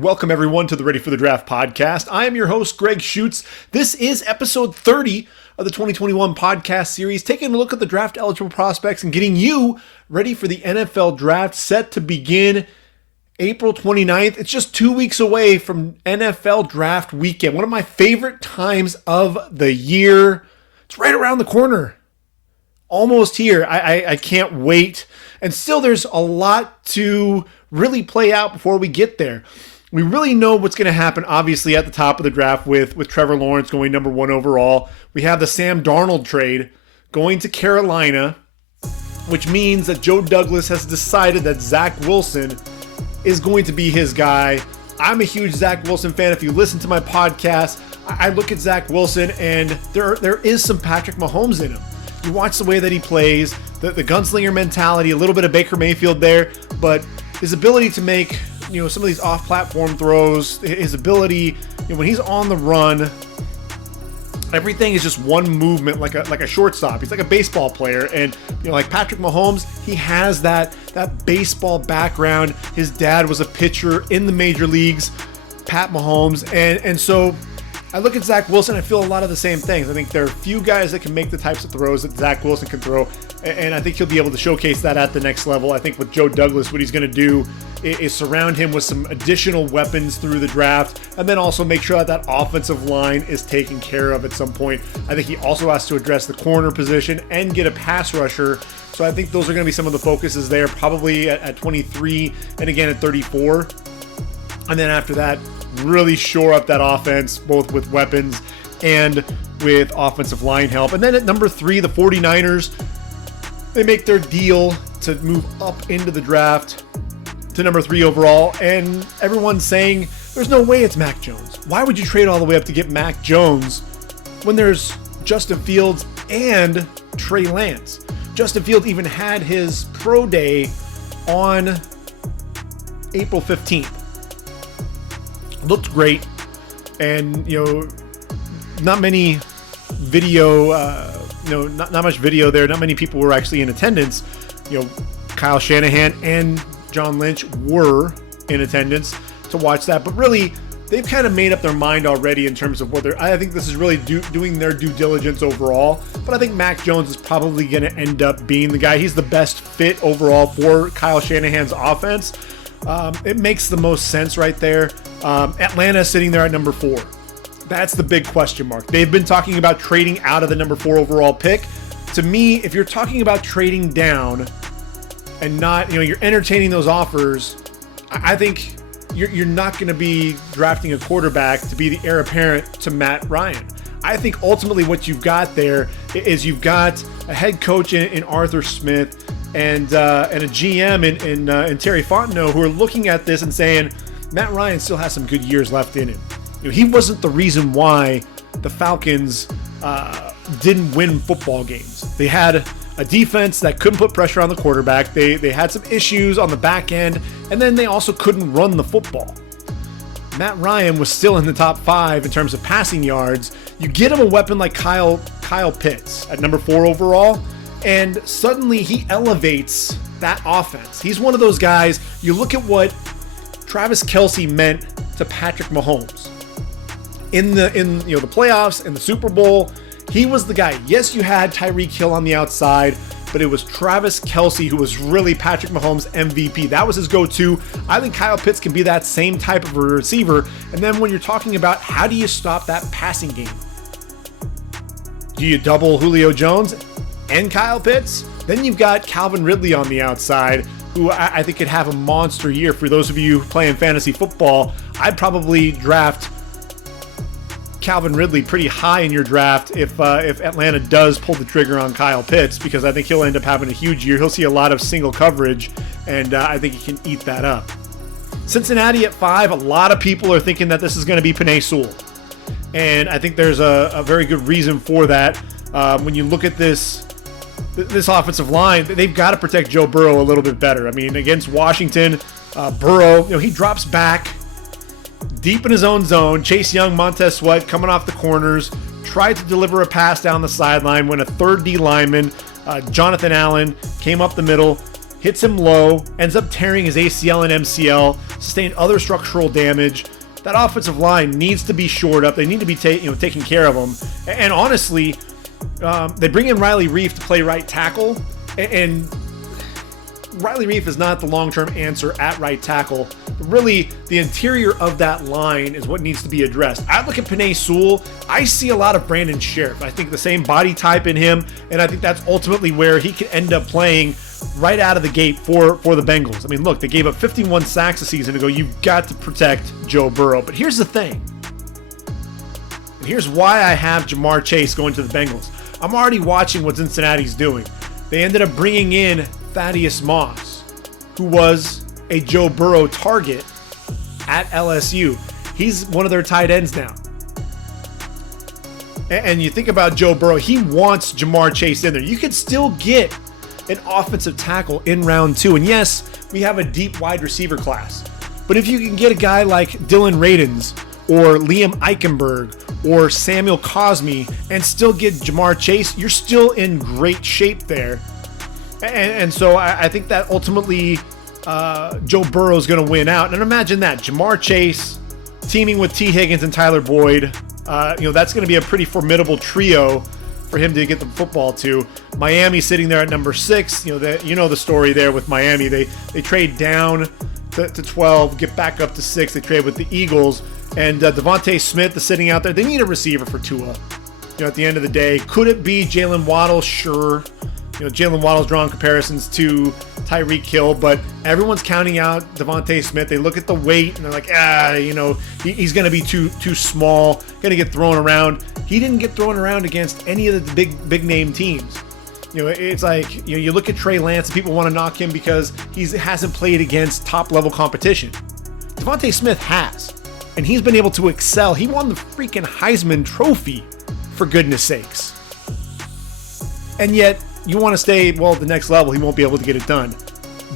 Welcome everyone to the Ready for the Draft podcast. I am your host, Gregg Schutze. This is episode 30 of the 2021 podcast series, taking a look at the draft eligible prospects and getting you ready for the NFL draft set to begin April 29th. It's just 2 weeks away from NFL draft weekend, one of my favorite times of the year. It's right around the corner. Almost here. I can't wait. And still there's a lot to really play out before we get there. We really know what's going to happen, obviously, at the top of the draft with Trevor Lawrence going number 1 overall. We have the Sam Darnold trade going to Carolina, which means that Joe Douglas has decided that Zach Wilson is going to be his guy. I'm a huge Zach Wilson fan. If you listen to my podcast, I look at Zach Wilson and there is some Patrick Mahomes in him. You watch the way that he plays, the gunslinger mentality, a little bit of Baker Mayfield there, but his ability to make, some of these off-platform throws, his ability, when he's on the run, everything is just one movement, like a shortstop. He's like a baseball player, and like Patrick Mahomes, he has that baseball background. His dad was a pitcher in the major leagues, Pat Mahomes, and so I look at Zach Wilson, I feel a lot of the same things. I think there are a few guys that can make the types of throws that Zach Wilson can throw, and I think he'll be able to showcase that at the next level. I think with Joe Douglas, what he's going to do is surround him with some additional weapons through the draft, and then also make sure that offensive line is taken care of at some point. I think he also has to address the corner position and get a pass rusher. So I think those are going to be some of the focuses there, probably at 23 and again at 34. And then after that, really shore up that offense, both with weapons and with offensive line help. And then at number 3, the 49ers, they make their deal to move up into the draft to number 3 overall. And everyone's saying, there's no way it's Mac Jones. Why would you trade all the way up to get Mac Jones when there's Justin Fields and Trey Lance? Justin Fields even had his pro day on April 15th. Looked great, and not many video, not much video there. Not many people were actually in attendance. Kyle Shanahan and John Lynch were in attendance to watch that, but really they've kind of made up their mind already in terms of whether I think this is really doing their due diligence overall. But I think Mac Jones is probably going to end up being the guy. He's the best fit overall for Kyle Shanahan's offense. It makes the most sense right there. Atlanta sitting there at number 4. That's the big question mark. They've been talking about trading out of the number 4 overall pick. To me, if you're talking about trading down and not, you're entertaining those offers, I think you're not going to be drafting a quarterback to be the heir apparent to Matt Ryan. I think ultimately what you've got there is you've got a head coach in Arthur Smith and a GM in Terry Fontenot who are looking at this and saying, Matt Ryan still has some good years left in him. He wasn't the reason why the Falcons didn't win football games. They had a defense that couldn't put pressure on the quarterback. They had some issues on the back end, and then they also couldn't run the football. Matt Ryan was still in the top 5 in terms of passing yards. You get him a weapon like Kyle Pitts at number 4 overall, and suddenly he elevates that offense. He's one of those guys, you look at what Travis Kelce meant to Patrick Mahomes in the playoffs and the Super Bowl. He was the guy. Yes, you had Tyreek Hill on the outside, but it was Travis Kelce who was really Patrick Mahomes' MVP. That was his go-to. I think Kyle Pitts can be that same type of a receiver. And then when you're talking about how do you stop that passing game? Do you double Julio Jones and Kyle Pitts? Then you've got Calvin Ridley on the outside, who I think could have a monster year. For those of you playing fantasy football, I'd probably draft Calvin Ridley pretty high in your draft if Atlanta does pull the trigger on Kyle Pitts, because I think he'll end up having a huge year. He'll see a lot of single coverage, and I think he can eat that up. Cincinnati at 5, a lot of people are thinking that this is going to be Penei Sewell, and I think there's a very good reason for that. When you look at this offensive line, they've got to protect Joe Burrow a little bit better. I mean, against Washington, Burrow, he drops back deep in his own zone. Chase Young, Montez Sweat coming off the corners, tried to deliver a pass down the sideline when a third D-lineman, Jonathan Allen, came up the middle, hits him low, ends up tearing his ACL and MCL, sustained other structural damage. That offensive line needs to be shored up. They need to be taking care of him. And honestly, they bring in Riley Reiff to play right tackle, and Riley Reiff is not the long-term answer at right tackle. Really, the interior of that line is what needs to be addressed. I look at Penei Sewell. I see a lot of Brandon Sheriff. I think the same body type in him, and I think that's ultimately where he could end up playing right out of the gate for the Bengals. I mean, look, they gave up 51 sacks a season ago. You've got to protect Joe Burrow. But here's the thing. And here's why I have Ja'Marr Chase going to the Bengals. I'm already watching what Cincinnati's doing. They ended up bringing in Thaddeus Moss, who was a Joe Burrow target at LSU. He's one of their tight ends now. And you think about Joe Burrow, he wants Ja'Marr Chase in there. You could still get an offensive tackle in round 2. And yes, we have a deep wide receiver class. But if you can get a guy like Dylan Radins or Liam Eichenberg or Samuel Cosme and still get Ja'Marr Chase, you're still in great shape there. And so I think that ultimately Joe Burrow is going to win out. And imagine that, Ja'Marr Chase teaming with T. Higgins and Tyler Boyd. That's going to be a pretty formidable trio for him to get the football to. Miami sitting there at number 6. You know the story there with Miami. They trade down to 12, get back up to 6. They trade with the Eagles. And Devontae Smith is sitting out there. They need a receiver for Tua. At the end of the day, could it be Jaylen Waddle? Sure. Jaylen Waddle's drawing comparisons to Tyreek Hill, but everyone's counting out Devontae Smith. They look at the weight and they're like, he's going to be too small, going to get thrown around. He didn't get thrown around against any of the big name teams. It's like, you look at Trey Lance and people want to knock him because he hasn't played against top level competition. Devontae Smith has, and he's been able to excel. He won the freaking Heisman Trophy, for goodness sakes. And yet, you want to stay, the next level, he won't be able to get it done.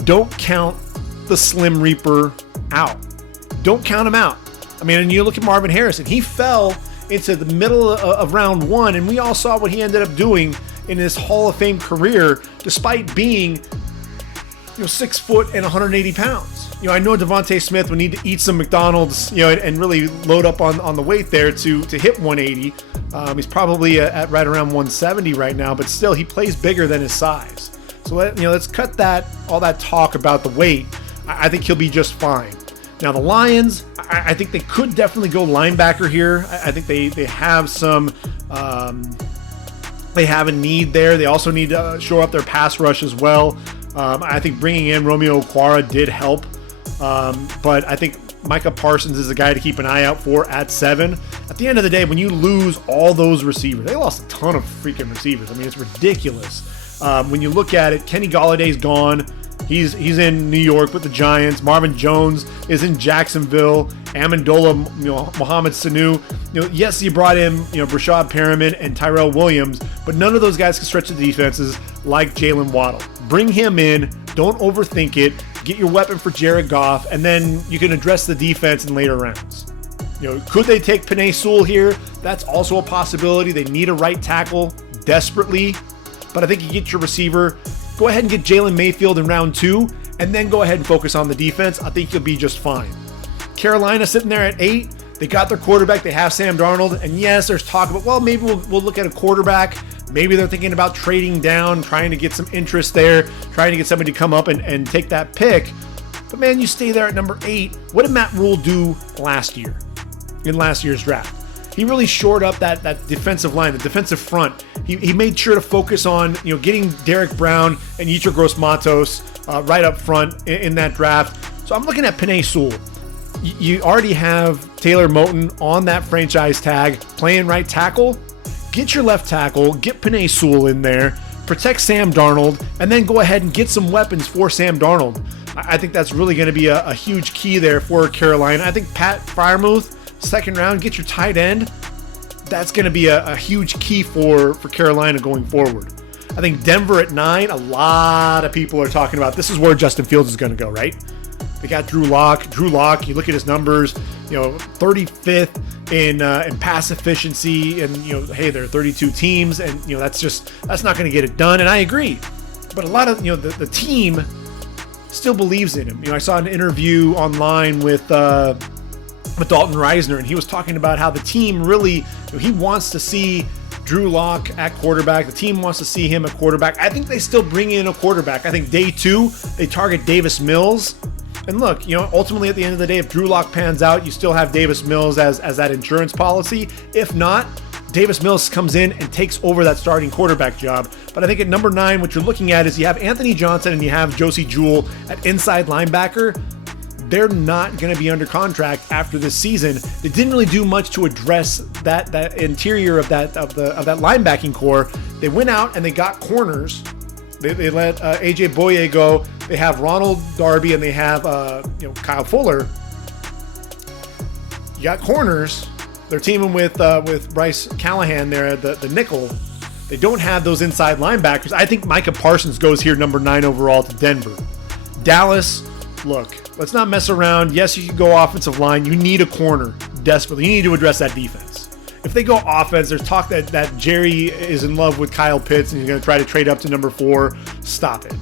Don't count the Slim Reaper out. Don't count him out. I mean, and you look at Marvin Harrison. He fell into the middle of round 1, and we all saw what he ended up doing in his Hall of Fame career, despite being 6 foot and 180 pounds. I know Devontae Smith would need to eat some McDonald's, and really load up on the weight there to hit 180. He's probably at right around 170 right now, but still, he plays bigger than his size. So let's cut all that talk about the weight. I think he'll be just fine. Now the Lions, I think they could definitely go linebacker here. I think they have some. They have a need there. They also need to shore up their pass rush as well. I think bringing in Romeo Okwara did help. But I think Micah Parsons is a guy to keep an eye out for at 7. At the end of the day, when you lose all those receivers, they lost a ton of freaking receivers. I mean, it's ridiculous. When you look at it, Kenny Galladay's gone. He's in New York with the Giants. Marvin Jones is in Jacksonville. Amendola, Mohamed Sanu. Yes, you brought in, Brashad Perriman and Tyrell Williams, but none of those guys can stretch the defenses like Jaylen Waddle. Bring him in. Don't overthink it. Get your weapon for Jared Goff, and then you can address the defense in later rounds. Could they take Penei Sewell here? That's also a possibility. They need a right tackle desperately, but I think you get your receiver. Go ahead and get Jalen Mayfield in round 2, and then go ahead and focus on the defense. I think you'll be just fine. Carolina sitting there at 8. They got their quarterback. They have Sam Darnold, and yes, there's talk about, maybe we'll look at a quarterback. Maybe they're thinking about trading down, trying to get some interest there, trying to get somebody to come up and take that pick. But man, you stay there at number 8. What did Matt Rule do last year in last year's draft? He really shored up that defensive line, the defensive front. He made sure to focus on getting Derek Brown and Yetur Gross-Matos right up front in that draft. So I'm looking at Penei Sewell. You already have Taylor Moton on that franchise tag, playing right tackle. Get your left tackle, get Penei Sewell in there, protect Sam Darnold, and then go ahead and get some weapons for Sam Darnold. I think that's really going to be a huge key there for Carolina. I think Pat Freiermuth, second round, get your tight end. That's going to be a huge key for Carolina going forward. I think Denver at 9, a lot of people are talking about this is where Justin Fields is going to go, right? They got Drew Lock. You look at his numbers, 35th in pass efficiency, and hey, there are 32 teams, and that's not going to get it done. And I agree, but a lot of the team still believes in him. I saw an interview online with Dalton Reisner, and he was talking about how the team really, he wants to see Drew Lock at quarterback. The team wants to see him at quarterback. I think they still bring in a quarterback. I think day 2, they target Davis Mills. And look, ultimately at the end of the day, if Drew Lock pans out, you still have Davis Mills as that insurance policy. If not, Davis Mills comes in and takes over that starting quarterback job. But I think at number 9, what you're looking at is you have Anthony Johnson and you have Josie Jewell at inside linebacker. They're not going to be under contract after this season. They didn't really do much to address that interior of that linebacking core. They went out and they got corners. They let AJ Boye go. They have Ronald Darby and they have Kyle Fuller. You got corners. They're teaming with Bryce Callahan there at the nickel. They don't have those inside linebackers. I think Micah Parsons goes here number 9 overall to Denver. Dallas, look, let's not mess around. Yes, you can go offensive line. You need a corner desperately. You need to address that defense. If they go offense, there's talk that Jerry is in love with Kyle Pitts and he's going to try to trade up to number 4. Stop it.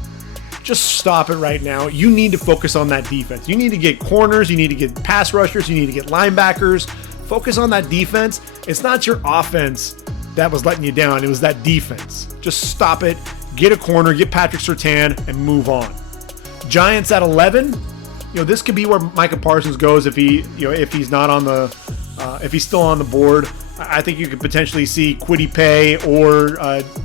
Just stop it right now. You need to focus on that defense. You need to get corners. You need to get pass rushers. You need to get linebackers. Focus on that defense. It's not your offense that was letting you down. It was that defense. Just stop it. Get a corner. Get Patrick Surtain and move on. Giants at 11. This could be where Micah Parsons goes if he's not on the if he's still on the board. I think you could potentially see Kwity Paye or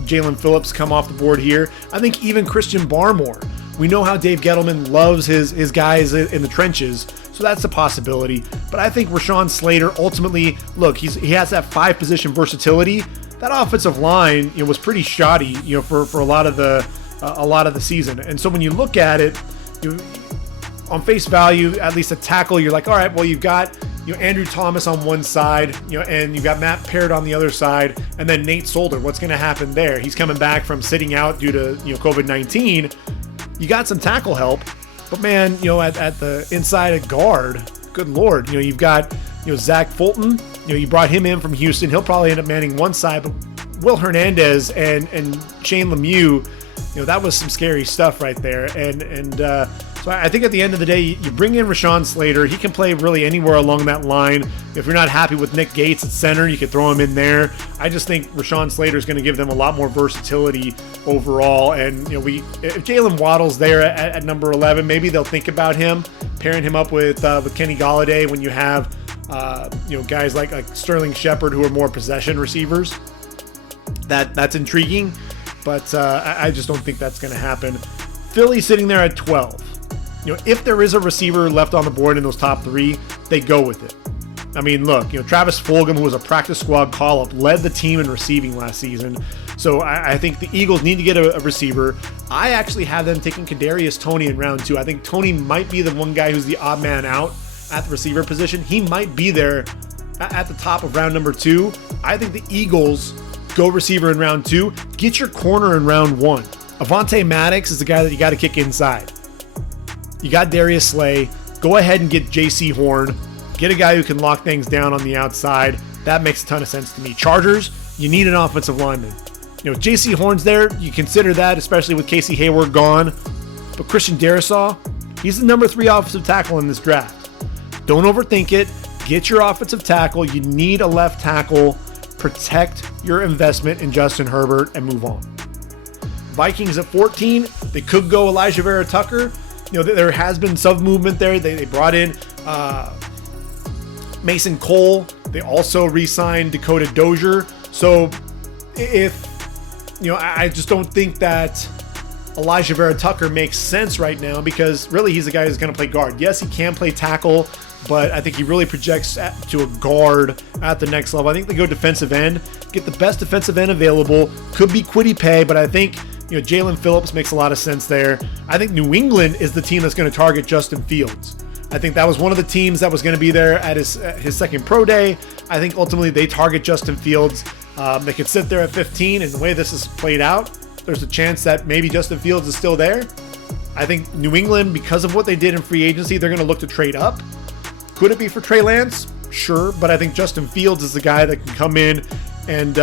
Jaylen Phillips come off the board here. I think even Christian Barmore. We know how Dave Gettleman loves his guys in the trenches, so that's a possibility. But I think Rashawn Slater ultimately, look, he has that 5-position versatility. That offensive line was pretty shoddy for a lot of the season. And so when you look at it, on face value, at least a tackle, you're like, all right, well, you've got Andrew Thomas on one side, and you've got Matt Parrott on the other side, and then Nate Solder. What's going to happen there? He's coming back from sitting out due to COVID-19. You got some tackle help, but man, at the inside of guard, good Lord, you've got Zach Fulton. You brought him in from Houston. He'll probably end up manning one side, but Will Hernandez and Shane Lemieux, that was some scary stuff right there. So I think at the end of the day, you bring in Rashawn Slater. He can play really anywhere along that line. If you're not happy with Nick Gates at center, you could throw him in there. I just think Rashawn Slater is going to give them a lot more versatility overall. And if Jalen Waddle's there at number 11, maybe they'll think about him, pairing him up with Kenny Golladay when you have guys like Sterling Shepard who are more possession receivers. That's intriguing, but I just don't think that's going to happen. Philly sitting there at 12. If there is a receiver left on the board in those top 3, they go with it. I mean, look, Travis Fulgham, who was a practice squad call-up, led the team in receiving last season. So I think the Eagles need to get a receiver. I actually have them taking Kadarius Toney in round 2. I think Toney might be the one guy who's the odd man out at the receiver position. He might be there at the top of round number 2. I think the Eagles go receiver in round 2. Get your corner in round 1. Avonte Maddox is the guy that you got to kick inside. You got Darius Slay. Go ahead and get J.C. Horn. Get a guy who can lock things down on the outside. That makes a ton of sense to me. Chargers, you need an offensive lineman. J.C. Horn's there. You consider that, especially with Casey Hayward gone. But Christian Darrisaw, he's the number 3 offensive tackle in this draft. Don't overthink it. Get your offensive tackle. You need a left tackle. Protect your investment in Justin Herbert and move on. Vikings at 14. They could go Elijah Vera Tucker. There has been some movement there. They brought in Mason Cole. They also re-signed Dakota Dozier. So I just don't think that Elijah Vera Tucker makes sense right now because really he's the guy who's going to play guard. Yes, he can play tackle, but I think he really projects to a guard at the next level. I think they go defensive end, get the best defensive end available. Could be Kwity Paye, but I think Jalen Phillips makes a lot of sense there. I think New England is the team that's going to target Justin Fields. I think that was one of the teams that was going to be there at his second pro day. I think ultimately they target Justin Fields. They could sit there at 15, and the way this is played out, there's a chance that maybe Justin Fields is still there. I think New England, because of what they did in free agency, they're going to look to trade up. Could it be for Trey Lance? Sure, but I think Justin Fields is the guy that can come in and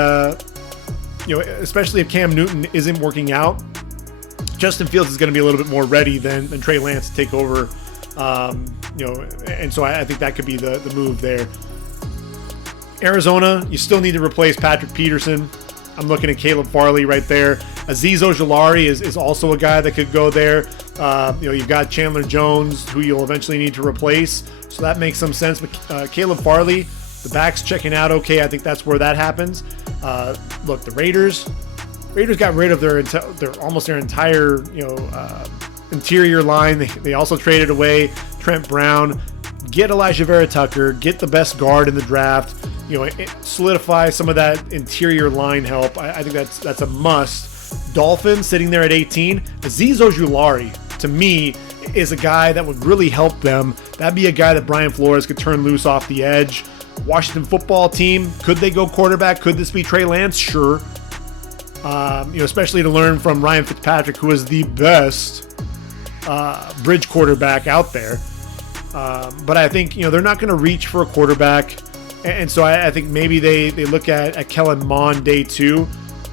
especially if Cam Newton isn't working out, Justin Fields is going to be a little bit more ready than Trey Lance to take over. And so I think that could be the move there. Arizona, you still need to replace Patrick Peterson. I'm looking at Caleb Farley right there. Azeez Ojulari is also a guy that could go there. You've got Chandler Jones, who you'll eventually need to replace. So that makes some sense. But Caleb Farley, the back's checking out okay. I think that's where that happens. Look, the Raiders got rid of their entire interior line. They also traded away Trent Brown. Get Elijah Vera Tucker. Get the best guard in the draft. Solidify some of that interior line help. I think that's a must. Dolphins sitting there at 18. Azeez Ojulari, to me, is a guy that would really help them. That'd be a guy that Brian Flores could turn loose off the edge. Washington football team, could they go quarterback? Could this be Trey Lance? Sure. Especially to learn from Ryan Fitzpatrick, who is the best bridge quarterback out there. But I think, they're not going to reach for a quarterback. And so I think maybe they look at Kellen Mond day 2.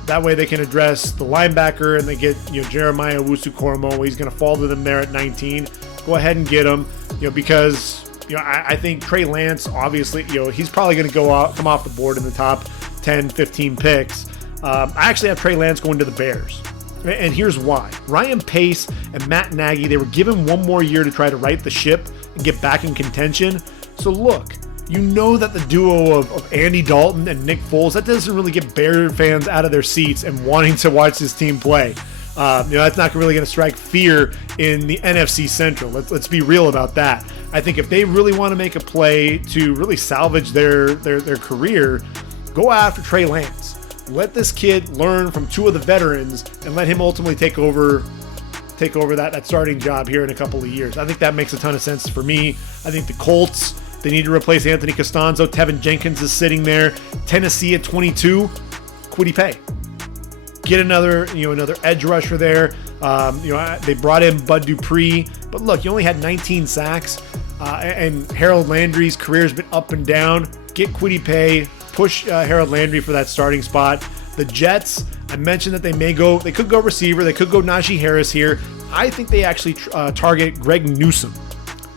That way they can address the linebacker, and they get Jeremiah Owusu-Koramoah. He's going to fall to them there at 19. Go ahead and get him, because I think Trey Lance, obviously, he's probably going to come off the board in the top 10, 15 picks. I actually have Trey Lance going to the Bears. And here's why. Ryan Pace and Matt Nagy, they were given one more year to try to right the ship and get back in contention. So look, that the duo of Andy Dalton and Nick Foles, that doesn't really get Bear fans out of their seats and wanting to watch this team play. That's not really going to strike fear in the NFC Central. Let's be real about that. I think if they really want to make a play to really salvage their career, go after Trey Lance. Let this kid learn from 2 of the veterans and let him ultimately take over that starting job here in a couple of years. I think that makes a ton of sense for me. I think the Colts, they need to replace Anthony Costanzo. Tevin Jenkins is sitting there. Tennessee at 22. Kwity Paye. Get another edge rusher there. They brought in Bud Dupree, but look, you only had 19 sacks, and Harold Landry's career has been up and down. Get Kwity Paye. Push Harold Landry for that starting spot. The Jets, I mentioned that they could go receiver. They could go Najee Harris here. I think they actually target Greg Newsome,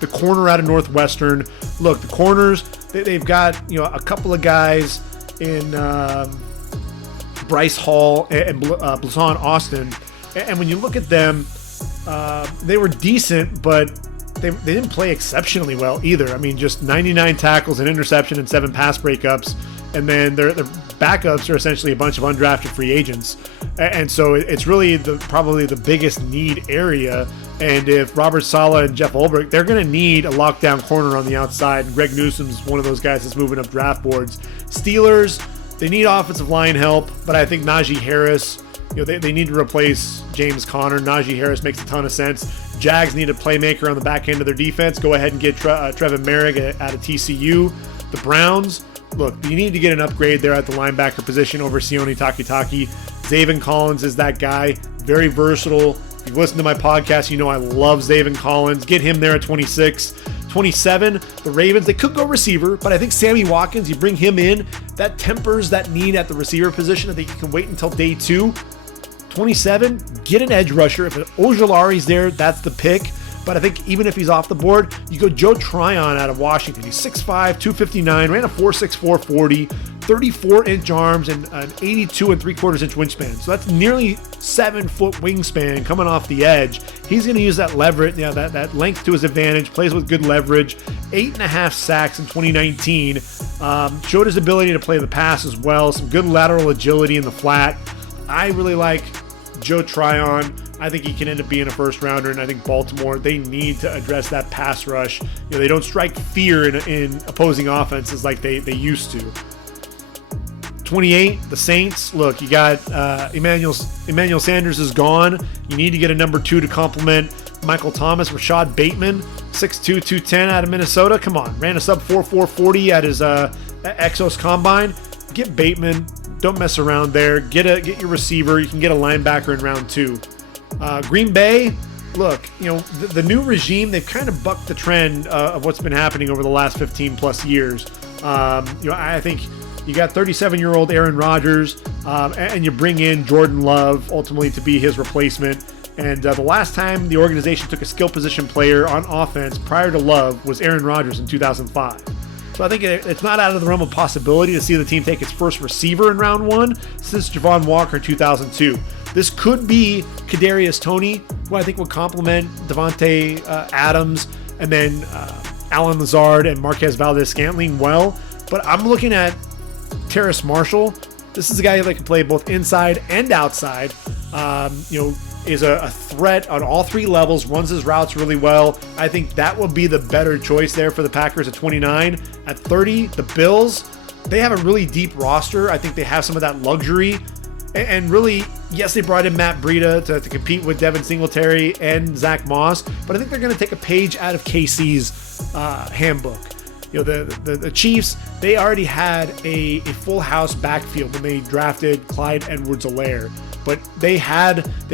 the corner out of Northwestern. Look, the corners, they've got a couple of guys in Bryce Hall and Blazon Austin, and when you look at them, they were decent, but they didn't play exceptionally well either. I mean, just 99 tackles, an interception, and 7 pass breakups, and then their backups are essentially a bunch of undrafted free agents, and so it's really probably the biggest need area. And if Robert Saleh and Jeff Ulbrich, they're going to need a lockdown corner on the outside. Greg Newsome's one of those guys that's moving up draft boards. Steelers, they need offensive line help, but I think Najee Harris, they need to replace James Conner. Najee Harris makes a ton of sense. Jags need a playmaker on the back end of their defense. Go ahead and get Trevin Merrick out of TCU. The Browns, look, you need to get an upgrade there at the linebacker position over Sione Takitaki. Zaven Collins is that guy. Very versatile. If you've listened to my podcast, I love Zaven Collins. Get him there at 26. 27, the Ravens, they could go receiver, but I think Sammy Watkins, you bring him in, that tempers that need at the receiver position. I think you can wait until day 2. 27, get an edge rusher. If Ojulari's there, that's the pick. But I think even if he's off the board, you go Joe Tryon out of Washington. He's 6'5", 259, ran a 4.64 40, 34-inch arms, and an 82 3/4-inch wingspan. So that's nearly 7-foot wingspan coming off the edge. He's going to use that leverage, that length to his advantage, plays with good leverage. 8.5 sacks in 2019. Showed his ability to play the pass as well. Some good lateral agility in the flat. I really like Joe Tryon. I think he can end up being a first rounder, and I think Baltimore, they need to address that pass rush. They don't strike fear in opposing offenses like they used to. 28, the Saints. Look, you got Emmanuel Sanders is gone. You need to get a number 2 to complement Michael Thomas. Rashad Bateman, 6'2", 210 out of Minnesota. Come on, ran a sub 4.4 40 at his Exos Combine. Get Bateman. Don't mess around there. Get your receiver. You can get a linebacker in round 2. Green Bay, look, the new regime, they've kind of bucked the trend of what's been happening over the last 15 plus years. I think you got 37-year-old Aaron Rodgers, and you bring in Jordan Love ultimately to be his replacement. And the last time the organization took a skill position player on offense prior to Love was Aaron Rodgers in 2005. So I think it's not out of the realm of possibility to see the team take its first receiver in round 1 since Javon Walker in 2002. This could be Kadarius Toney, who I think would complement Devontae Adams, and then Allen Lazard and Marquez Valdez-Scantling well. But I'm looking at Terrace Marshall. This is a guy that can play both inside and outside. Is a threat on all 3 levels, runs his routes really well. I think that would be the better choice there for the Packers at 29. At 30, the Bills, they have a really deep roster. I think they have some of that luxury. And really, yes, they brought in Matt Breida to compete with Devin Singletary and Zach Moss, but I think they're going to take a page out of KC's handbook. The Chiefs, they already had a full house backfield when they drafted Clyde Edwards-Helaire, but they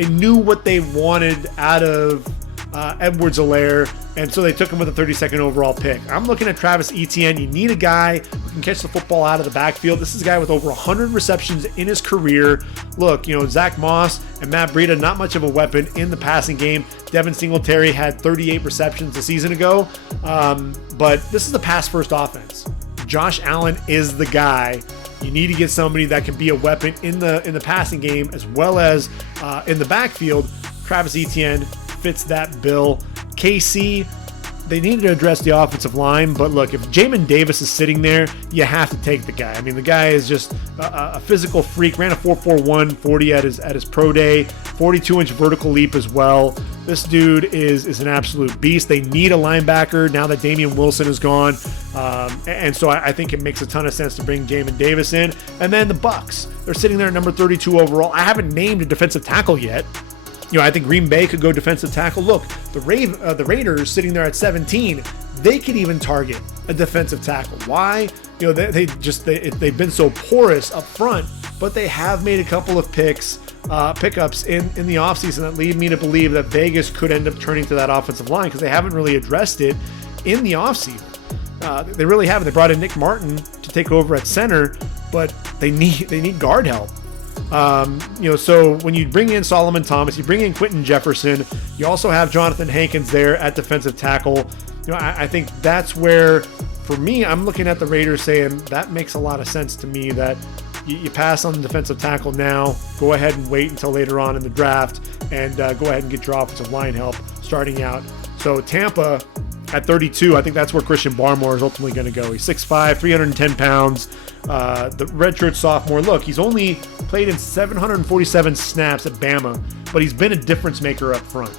knew what they wanted out of Edwards-Helaire, and so they took him with a 32nd overall pick. I'm looking at Travis Etienne. You need a guy who can catch the football out of the backfield. This is a guy with over 100 receptions in his career. Look, Zach Moss and Matt Breida, not much of a weapon in the passing game. Devin Singletary had 38 receptions a season ago, but this is a pass-first offense. Josh Allen is the guy. You need to get somebody that can be a weapon in the passing game as well as in the backfield. Travis Etienne fits that bill. KC, they needed to address the offensive line, but look, if Jamin Davis is sitting there, you have to take the guy. I mean, the guy is just a physical freak. Ran a 4.41 40 at his pro day, 42-inch vertical leap as well. This dude is an absolute beast. They need a linebacker now that Damian Wilson is gone, and so I think it makes a ton of sense to bring Jamin Davis in. And then the Bucs, they're sitting there at number 32 overall. I haven't named a defensive tackle yet. I think Green Bay could go defensive tackle. Look, the Raiders sitting there at 17, they could even target a defensive tackle. Why? They've been so porous up front, but they have made a couple of pickups in the offseason that lead me to believe that Vegas could end up turning to that offensive line because they haven't really addressed it in the offseason. They really haven't. They brought in Nick Martin to take over at center, but they need guard help. So when you bring in Solomon Thomas, you bring in Quentin Jefferson, you also have Jonathan Hankins there at defensive tackle. I think that's where, for me, I'm looking at the Raiders saying that makes a lot of sense to me that you pass on the defensive tackle now, go ahead and wait until later on in the draft, and go ahead and get your offensive line help starting out. So Tampa at 32, I think that's where Christian Barmore is ultimately going to go. He's 6'5", 310 pounds. The redshirt sophomore. Look, he's only played in 747 snaps at Bama, but he's been a difference maker up front.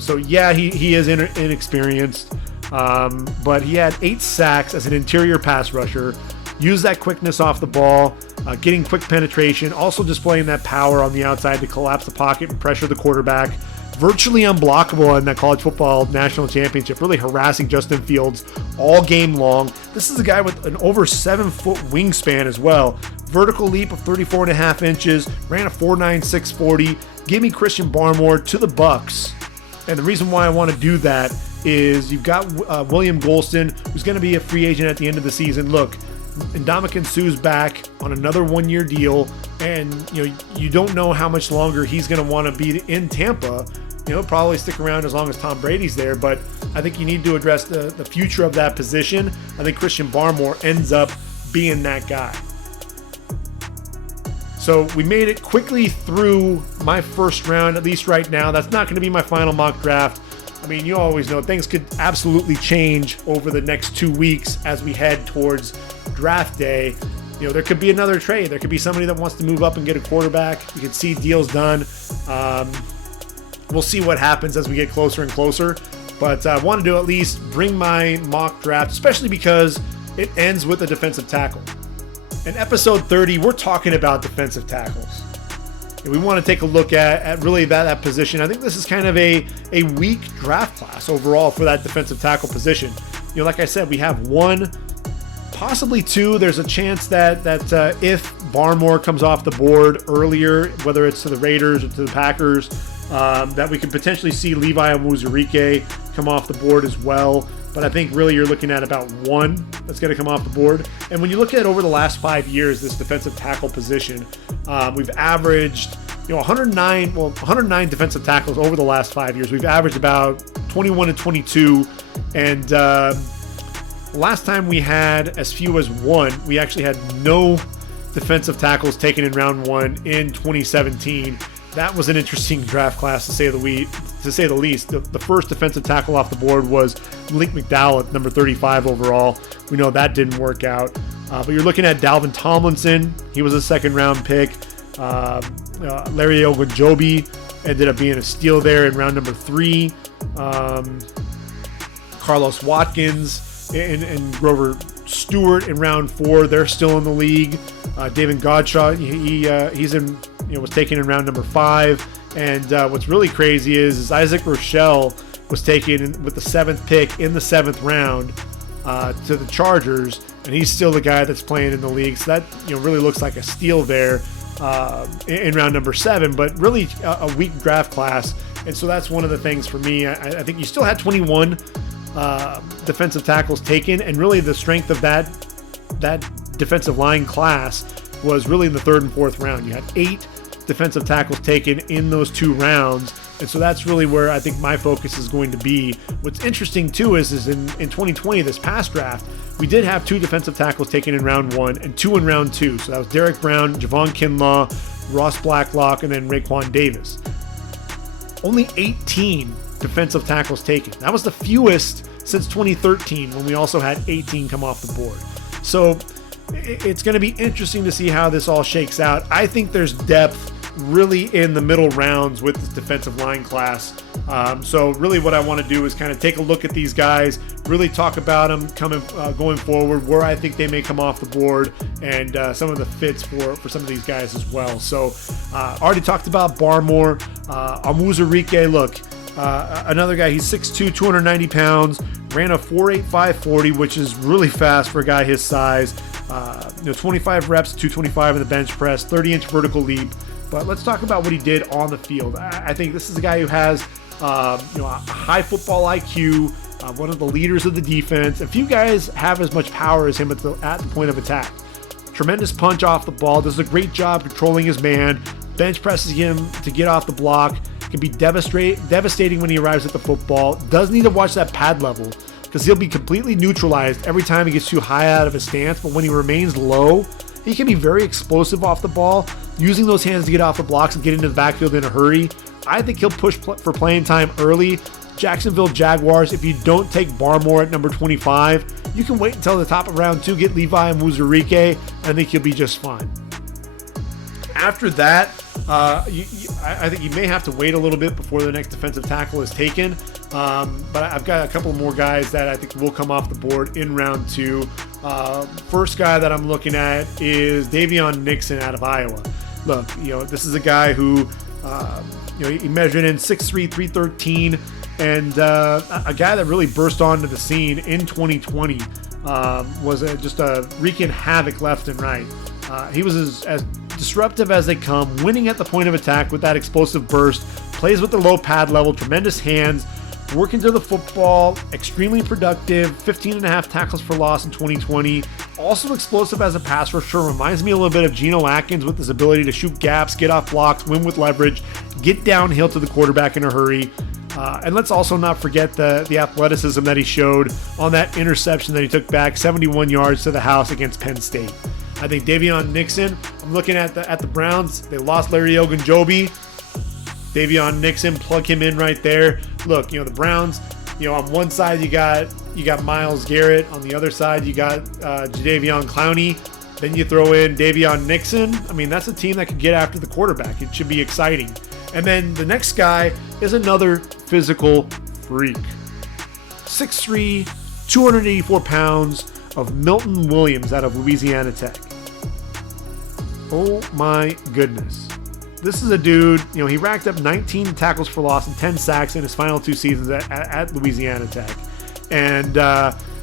So yeah, he is inexperienced, but he had 8 sacks as an interior pass rusher. Used that quickness off the ball, getting quick penetration, also displaying that power on the outside to collapse the pocket and pressure the quarterback. Virtually unblockable in that college football national championship, really harassing Justin Fields all game long. This is a guy with an over 7-foot wingspan as well. Vertical leap of 34.5 inches, ran a 4.96 40. Give me Christian Barmore to the Bucs. And the reason why I want to do that is you've got William Golston, who's going to be a free agent at the end of the season. Look, Ndamukong Suh's back on another 1-year deal, and you don't know how much longer he's going to want to be in Tampa. Probably stick around as long as Tom Brady's there, but I think you need to address the future of that position. I think Christian Barmore ends up being that guy. So we made it quickly through my first round, at least right now. That's not going to be my final mock draft. I mean, you always know things could absolutely change over the next 2 weeks as we head towards draft day. There could be another trade. There could be somebody that wants to move up and get a quarterback. You could see deals done. We'll see what happens as we get closer and closer. But I wanted to at least bring my mock draft, especially because it ends with a defensive tackle. In episode 30, we're talking about defensive tackles. And we want to take a look at really that position. I think this is kind of a weak draft class overall for that defensive tackle position. Like I said, we have 1, possibly 2. There's a chance that if Barmore comes off the board earlier, whether it's to the Raiders or to the Packers, that we could potentially see Levi Onwuzurike come off the board as well. But I think really you're looking at about 1 that's going to come off the board. And when you look at over the last 5 years, this defensive tackle position, we've averaged 109 defensive tackles over the last 5 years. We've averaged about 21 to 22, and last time we had as few as one. We actually had no defensive tackles taken in round one in 2017. That was an interesting draft class to say the least. The first defensive tackle off the board was Malik McDowell at number 35 overall. We know that didn't work out. But you're looking at Dalvin Tomlinson. He was a second round pick. Larry Ogunjobi ended up being a steal there in round number 3. Carlos Watkins and Grover Stewart in round 4. They're still in the league. David Godshaw, he's in, was taken in round number 5. And what's really crazy is Isaac Rochelle was taken with the 7th pick in the 7th round to the Chargers, and he's still the guy that's playing in the league. So that really looks like a steal there in round number 7, but really a weak draft class. And so that's one of the things for me. I think you still had 21 defensive tackles taken, and really the strength of that defensive line class was really in the 3rd and 4th round. You had 8 defensive tackles taken in those 2 rounds, and so that's really where I think my focus is going to be. What's interesting too is in 2020, this past draft, we did have 2 defensive tackles taken in round 1 and 2 in round 2. So that was Derek Brown, Javon Kinlaw, Ross Blacklock, and then Raekwon Davis. Only 18 defensive tackles taken. That was the fewest since 2013, when we also had 18 come off the board. So it's going to be interesting to see how this all shakes out. I think there's depth really in the middle rounds with this defensive line class. So really what I want to do is kind of take a look at these guys, really talk about them going forward, where I think they may come off the board, and some of the fits for some of these guys as well. So already talked about Barmore. Onwuzurike, look, another guy, he's 6'2", 290 pounds, ran a 4.85 which is really fast for a guy his size. 25 reps, 225 in the bench press, 30-inch vertical leap. But let's talk about what he did on the field. I think this is a guy who has a high football IQ, one of the leaders of the defense. A few guys have as much power as him at the point of attack. Tremendous punch off the ball, does a great job controlling his man, bench presses him to get off the block, can be devastating when he arrives at the football. Does need to watch that pad level, because he'll be completely neutralized every time he gets too high out of his stance. But when he remains low, he can be very explosive off the ball, using those hands to get off the blocks and get into the backfield in a hurry. I think he'll push for playing time early. Jacksonville Jaguars, if you don't take Barmore at number 25, you can wait until the top of round 2, get Levi Onwuzurike. I think he'll be just fine. After that, I think you may have to wait a little bit before the next defensive tackle is taken. But I've got a couple more guys that I think will come off the board in round 2. First guy that I'm looking at is Daviyon Nixon out of Iowa. Look, this is a guy who, he measured in 6'3", 313, and a guy that really burst onto the scene in 2020. Was just wreaking havoc left and right. He was as disruptive as they come, winning at the point of attack with that explosive burst, plays with the low pad level, tremendous hands, working to the football, extremely productive, 15.5 tackles for loss in 2020. Also explosive as a pass rusher, reminds me a little bit of Geno Atkins with his ability to shoot gaps, get off blocks, win with leverage, get downhill to the quarterback in a hurry. And let's also not forget the athleticism that he showed on that interception that he took back 71 yards to the house against Penn State. I think Daviyon Nixon, I'm looking at the Browns. They lost Larry Ogunjobi. Daviyon Nixon, plug him in right there. Look, the Browns, on one side you got Myles Garrett. On the other side you got Jadeveon Clowney. Then you throw in Daviyon Nixon. I mean, that's a team that can get after the quarterback. It should be exciting. And then the next guy is another physical freak. 6'3", 284 pounds of Milton Williams out of Louisiana Tech. Oh my goodness. This is a dude, he racked up 19 tackles for loss and 10 sacks in his final 2 seasons at Louisiana Tech. And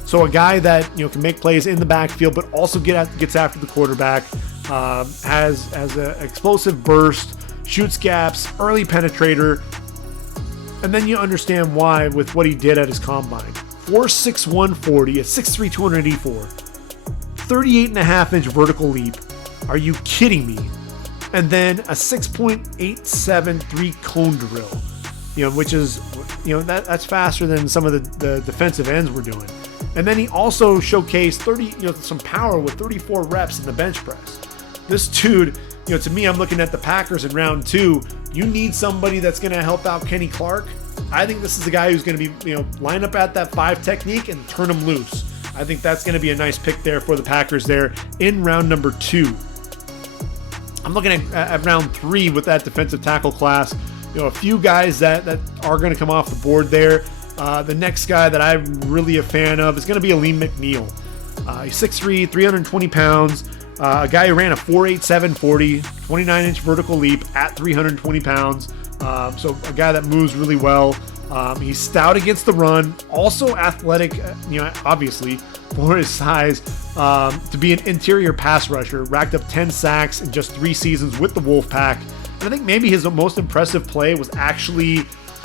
so a guy that, can make plays in the backfield, but also gets after the quarterback, has an explosive burst, shoots gaps, early penetrator. And then you understand why with what he did at his combine. 4.61 40, a 6'3", 284, 38.5-inch vertical leap. Are you kidding me? and then a 6.873 cone drill, which is, that's faster than some of the defensive ends we're doing. And then he also showcased some power with 34 reps in the bench press. This dude, to me, I'm looking at the Packers in round 2. You need somebody that's going to help out Kenny Clark. I think this is the guy who's going to be, line up at that 5 technique and turn him loose. I think that's going to be a nice pick there for the Packers there in round number 2. I'm looking at round 3 with that defensive tackle class. A few guys that are going to come off the board there. The next guy that I'm really a fan of is going to be Aleem McNeil. He's 6'3", 320 pounds. A guy who ran a 4.87 40, 29-inch vertical leap at 320 pounds. So a guy that moves really well. He's stout against the run, also athletic, obviously, for his size, to be an interior pass rusher. Racked up 10 sacks in just 3 seasons with the Wolfpack. And I think maybe his most impressive play was actually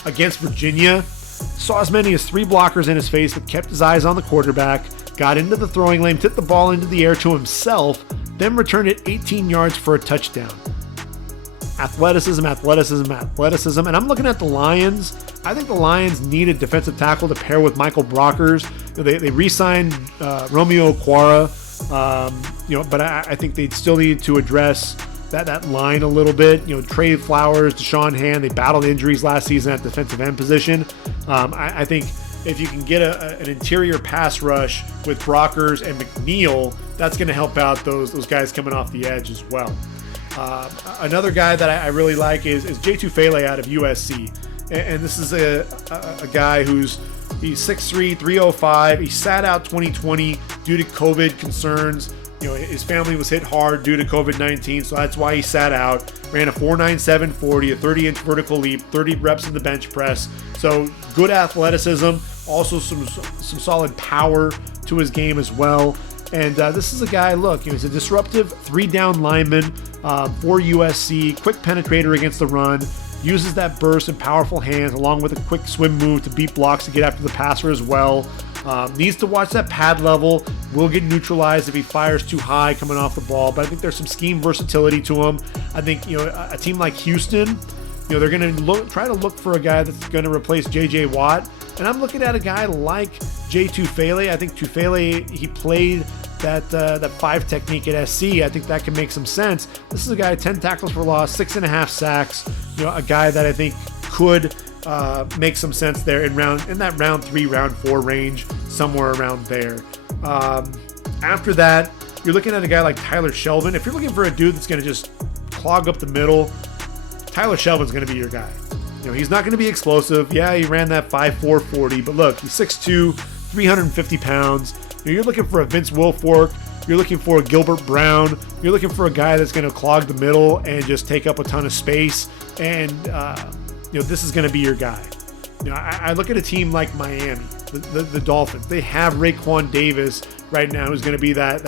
against Virginia. Saw as many as 3 blockers in his face, but kept his eyes on the quarterback, got into the throwing lane, tipped the ball into the air to himself, then returned it 18 yards for a touchdown. Athleticism, and I'm looking at the Lions. I think the Lions need a defensive tackle to pair with Michael Brockers. They re-signed Romeo Okwara, but I think they still need to address that line a little bit. Trey Flowers, Deshaun Hand, they battled injuries last season at defensive end position. I think if you can get an interior pass rush with Brockers and McNeil, that's going to help out those guys coming off the edge as well. Another guy that I really like is Tufele out of USC. And this is a guy he's 6'3", 305. He sat out 2020 due to COVID concerns. His family was hit hard due to COVID-19, so that's why he sat out. Ran a 4.97 40, a 30-inch vertical leap, 30 reps in the bench press. So good athleticism, also some solid power to his game as well. And this is a guy, he's a disruptive 3-down lineman for USC, quick penetrator against the run, uses that burst and powerful hands along with a quick swim move to beat blocks to get after the passer as well. Needs to watch that pad level, will get neutralized if he fires too high coming off the ball, but I think there's some scheme versatility to him. I think, a team like Houston, they're going to try to look for a guy that's going to replace J.J. Watt, and I'm looking at a guy like Jay Tufele. I think Tufele, he played that 5 technique at SC. I think that can make some sense. This is a guy 10 tackles for loss, 6.5 sacks. A guy that I think could make some sense there in that round 3, round 4 range, somewhere around there. After that, you're looking at a guy like Tyler Shelvin. If you're looking for a dude that's going to just clog up the middle, Tyler Shelvin's going to be your guy. He's not going to be explosive. Yeah, he ran that 5.4 40, but look, he's 6'2", 350 pounds. You're looking for a Vince Wilfork. You're looking for a Gilbert Brown. You're looking for a guy that's going to clog the middle and just take up a ton of space. And, this is going to be your guy. I look at a team like Miami, the Dolphins. They have Raekwon Davis right now who's going to be that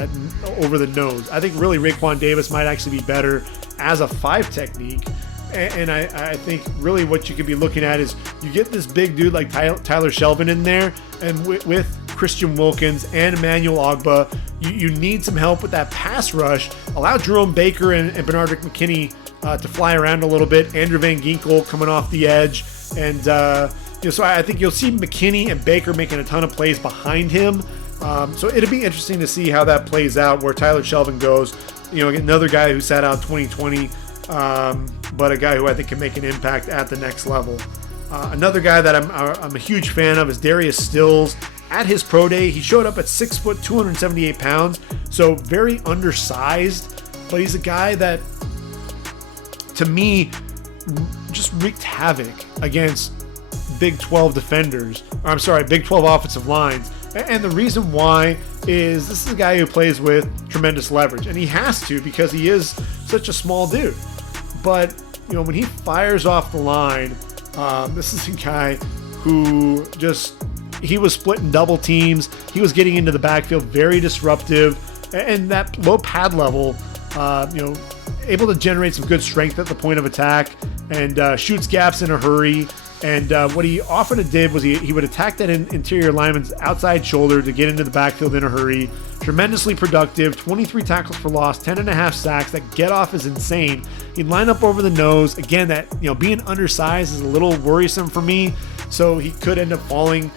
over the nose. I think really Raekwon Davis might actually be better as a 5 technique. And I think really what you could be looking at is you get this big dude like Tyler Shelvin in there, and with Christian Wilkins and Emmanuel Ogbah, you need some help with that pass rush. Allow Jerome Baker and Bernard McKinney to fly around a little bit. Andrew Van Ginkel coming off the edge. And so I think you'll see McKinney and Baker making a ton of plays behind him. So it'll be interesting to see how that plays out, where Tyler Shelvin goes. Another guy who sat out 2020, but a guy who I think can make an impact at the next level. Another guy that I'm a huge fan of is Darius Stills. At his pro day, he showed up at 6 foot, 278 pounds, so very undersized, but he's a guy that, to me, just wreaked havoc against Big 12 defenders, Big 12 offensive lines. And the reason why is this is a guy who plays with tremendous leverage, and he has to because he is such a small dude. But, when he fires off the line, this is a guy who he was splitting double teams. He was getting into the backfield, very disruptive, and that low pad level, able to generate some good strength at the point of attack and shoots gaps in a hurry. And what he often did was he would attack that interior lineman's outside shoulder to get into the backfield in a hurry. Tremendously productive, 23 tackles for loss, 10.5 sacks. That get off is insane. He'd line up over the nose. Again, that being undersized is a little worrisome for me. So he could end up falling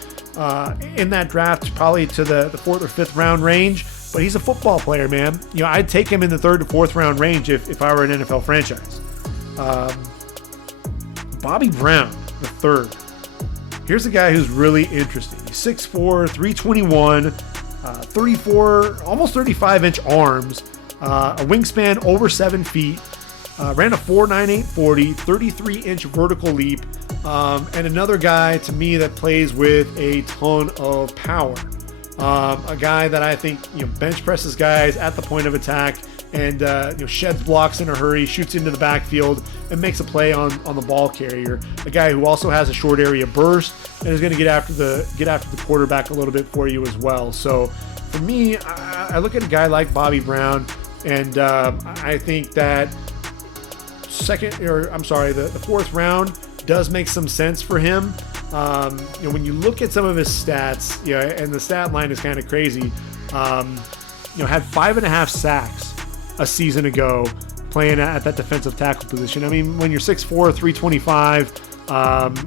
in that draft probably to the 4th or 5th round range. But he's a football player, man. I'd take him in the 3rd to 4th round range if I were an NFL franchise. Bobby Brown, the third. Here's a guy who's really interesting. He's 6'4", 321, 34, almost 35-inch arms, a wingspan over 7 feet, ran a 4.98 40, 33-inch vertical leap, and another guy to me that plays with a ton of power. A guy that I think bench presses guys at the point of attack and sheds blocks in a hurry, shoots into the backfield, and makes a play on the ball carrier. A guy who also has a short area burst and is going to get after the quarterback a little bit for you as well. So for me, I look at a guy like Bobby Brown, and I think that the 4th round does make some sense for him. When you look at some of his stats, and the stat line is kind of crazy. Had 5.5 sacks a season ago playing at that defensive tackle position. I mean, when you're 6'4", 325,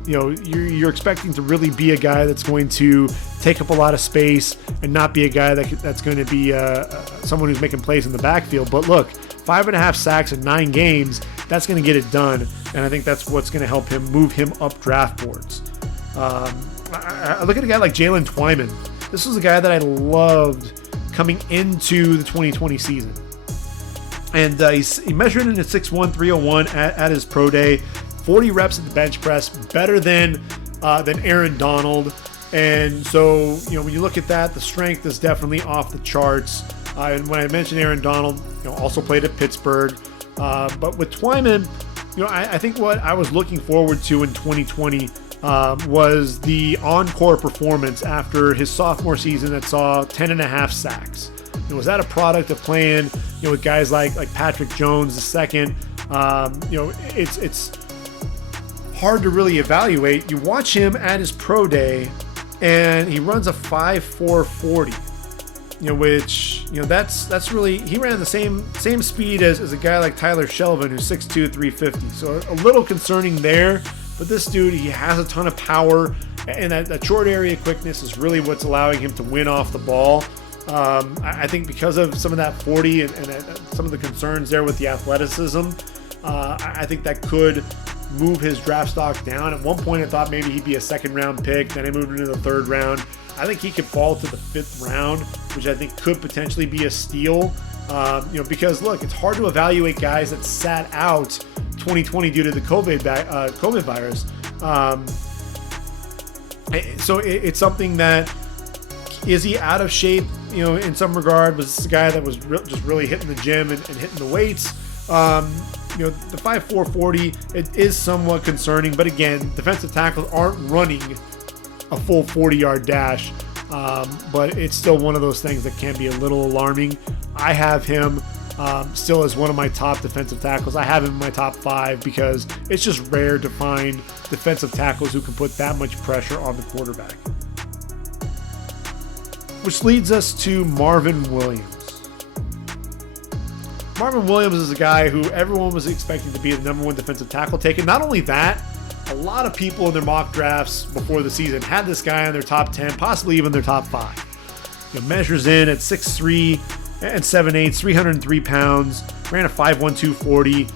you're expecting to really be a guy that's going to take up a lot of space and not be a guy that's going to be someone who's making plays in the backfield. But look, 5.5 sacks in 9 games, that's going to get it done. And I think that's what's going to help him move him up draft boards. I look at a guy like Jaylen Twyman. This was a guy that I loved coming into the 2020 season. And he measured in at 6'1", 301 at his pro day, 40 reps at the bench press, better than Aaron Donald. And so, when you look at that, the strength is definitely off the charts. And when I mentioned Aaron Donald, also played at Pittsburgh. But with Twyman, I think what I was looking forward to in 2020 was the encore performance after his sophomore season that saw 10.5 sacks. Was that a product of playing, with guys like Patrick Jones II? It's hard to really evaluate. You watch him at his pro day, and he runs a 5.4 40. Which that's really, he ran the same speed as a guy like Tyler Shelvin, who's 6'2", 350. So a little concerning there. But this dude, he has a ton of power, and that short area quickness is really what's allowing him to win off the ball. I think because of some of that 40 and some of the concerns there with the athleticism, I think that could move his draft stock down. At one point, I thought maybe he'd be a 2nd round pick. Then I moved into the 3rd round. I think he could fall to the 5th round, which I think could potentially be a steal. Because look, it's hard to evaluate guys that sat out 2020 due to the COVID virus. So it's something that, is he out of shape? In some regard, was this a guy that was just really hitting the gym and hitting the weights? The 5.4 40, it is somewhat concerning, but again, defensive tackles aren't running a full 40-yard dash, but it's still one of those things that can be a little alarming. I have him still as one of my top defensive tackles. I have him in my top 5 because it's just rare to find defensive tackles who can put that much pressure on the quarterback. Which leads us to Marvin Williams. Marvin Williams is a guy who everyone was expecting to be the number 1 defensive tackle taken. Not only that, a lot of people in their mock drafts before the season had this guy in their top 10, possibly even their top 5. Measures in at 6'3" and 7/8, 303 pounds, ran a 5.12 40,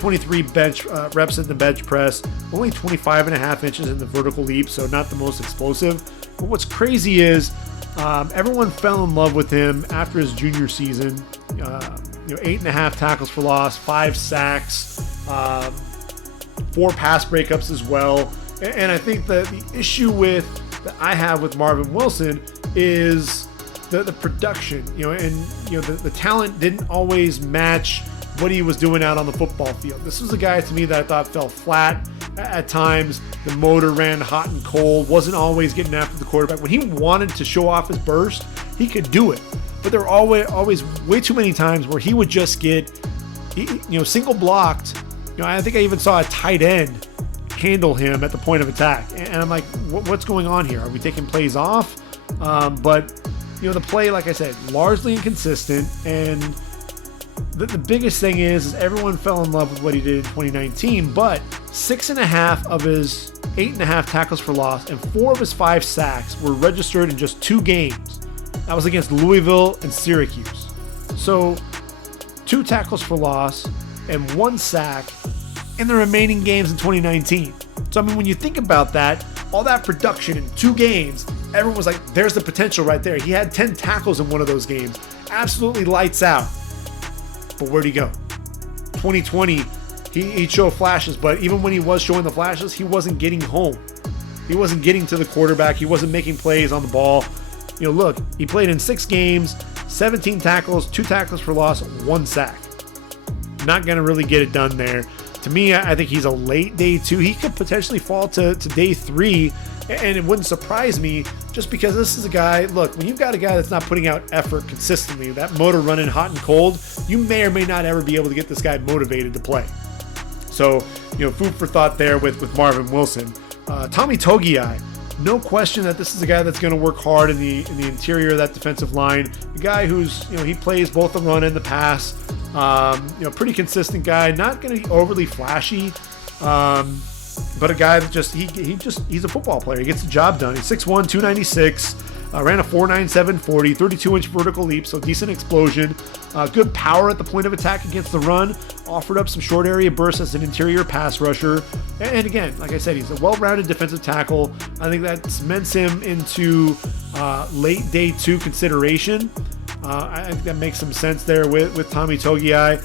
23 bench reps in the bench press, only 25.5 inches in the vertical leap, so not the most explosive. But what's crazy is everyone fell in love with him after his junior season. 8.5 tackles for loss, 5 sacks, 4 pass breakups as well. And I think that the issue that I have with Marvin Wilson is the production, the talent didn't always match what he was doing out on the football field. This was a guy to me that I thought fell flat at times. The motor ran hot and cold, wasn't always getting after the quarterback. When he wanted to show off his burst, he could do it. But there were always way too many times where he would just get, single blocked. I think I even saw a tight end handle him at the point of attack. And I'm like, what's going on here? Are we taking plays off? But the play, like I said, largely inconsistent. And the biggest thing is everyone fell in love with what he did in 2019, but 6.5 of his 8.5 tackles for loss and 4 of his 5 sacks were registered in just 2 games. That was against Louisville and Syracuse. So 2 tackles for loss and 1 sack in the remaining games in 2019. So, I mean, when you think about that, all that production in 2 games, everyone was like, there's the potential right there. He had 10 tackles in one of those games. Absolutely lights out. But where'd he go? 2020, he'd show flashes, but even when he was showing the flashes, he wasn't getting home. He wasn't getting to the quarterback. He wasn't making plays on the ball. Look, he played in 6 games, 17 tackles, 2 tackles for loss, 1 sack. Not going to really get it done there. To me, I think he's a late day 2. He could potentially fall to day 3, and it wouldn't surprise me just because this is a guy, look, when you've got a guy that's not putting out effort consistently, that motor running hot and cold, you may or may not ever be able to get this guy motivated to play. So, food for thought there with Marvin Wilson. Tommy Togiai, no question that this is a guy that's going to work hard in the interior of that defensive line. A guy who's, he plays both the run and the pass. Pretty consistent guy, not going to be overly flashy, but a guy that he's a football player. He gets the job done. He's 6'1", 296, ran a 4.97 40, 32-inch vertical leap, so decent explosion. Good power at the point of attack against the run. Offered up some short area bursts as an interior pass rusher. And again, like I said, he's a well-rounded defensive tackle. I think that cements him into late day 2 consideration. I think that makes some sense there with Tommy Togiai.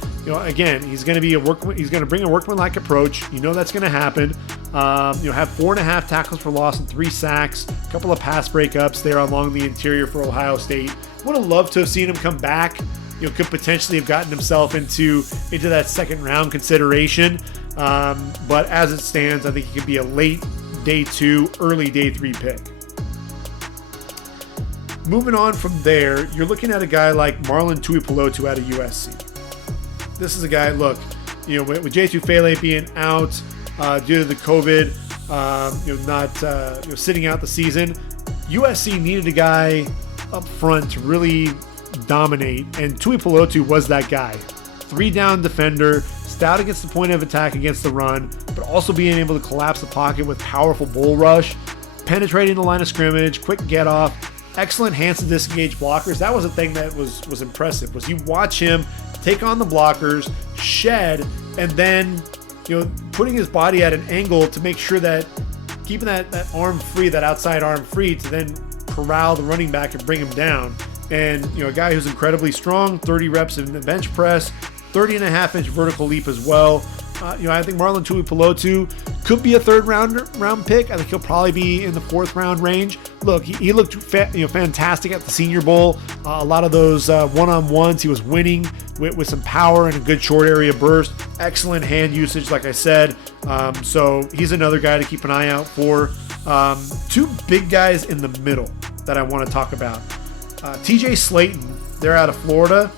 Again, he's going to bring a workmanlike approach. That's going to happen. Have 4.5 tackles for loss and 3 sacks, a couple of pass breakups there along the interior for Ohio State. Would have loved to have seen him come back. Could potentially have gotten himself into that second round consideration. But as it stands, I think he could be a late day 2, early day 3 pick. Moving on from there, you're looking at a guy like Marlon Tuipulotu out of USC. This is a guy, look, with Jay Tufele being out due to the COVID, not sitting out the season, USC needed a guy up front to really dominate, and Tuipulotu was that guy. 3-down defender, stout against the point of attack against the run, but also being able to collapse the pocket with powerful bull rush, penetrating the line of scrimmage, quick get off, excellent hands to disengage blockers. That was a thing that was impressive, was you watch him take on the blockers, shed, and then putting his body at an angle to make sure that keeping that arm free, that outside arm free, to then corral the running back and bring him down. And a guy who's incredibly strong, 30 reps in the bench press, 30.5-inch vertical leap as well. I think Marlon Tuipulotu could be a third-round pick. I think he'll probably be in the 4th round range. Look, he looked fantastic at the Senior Bowl. A lot of those one-on-ones, he was winning with some power and a good short area burst. Excellent hand usage, like I said. So he's another guy to keep an eye out for. 2 big guys in the middle that I want to talk about. TJ Slayton, they're out of Florida,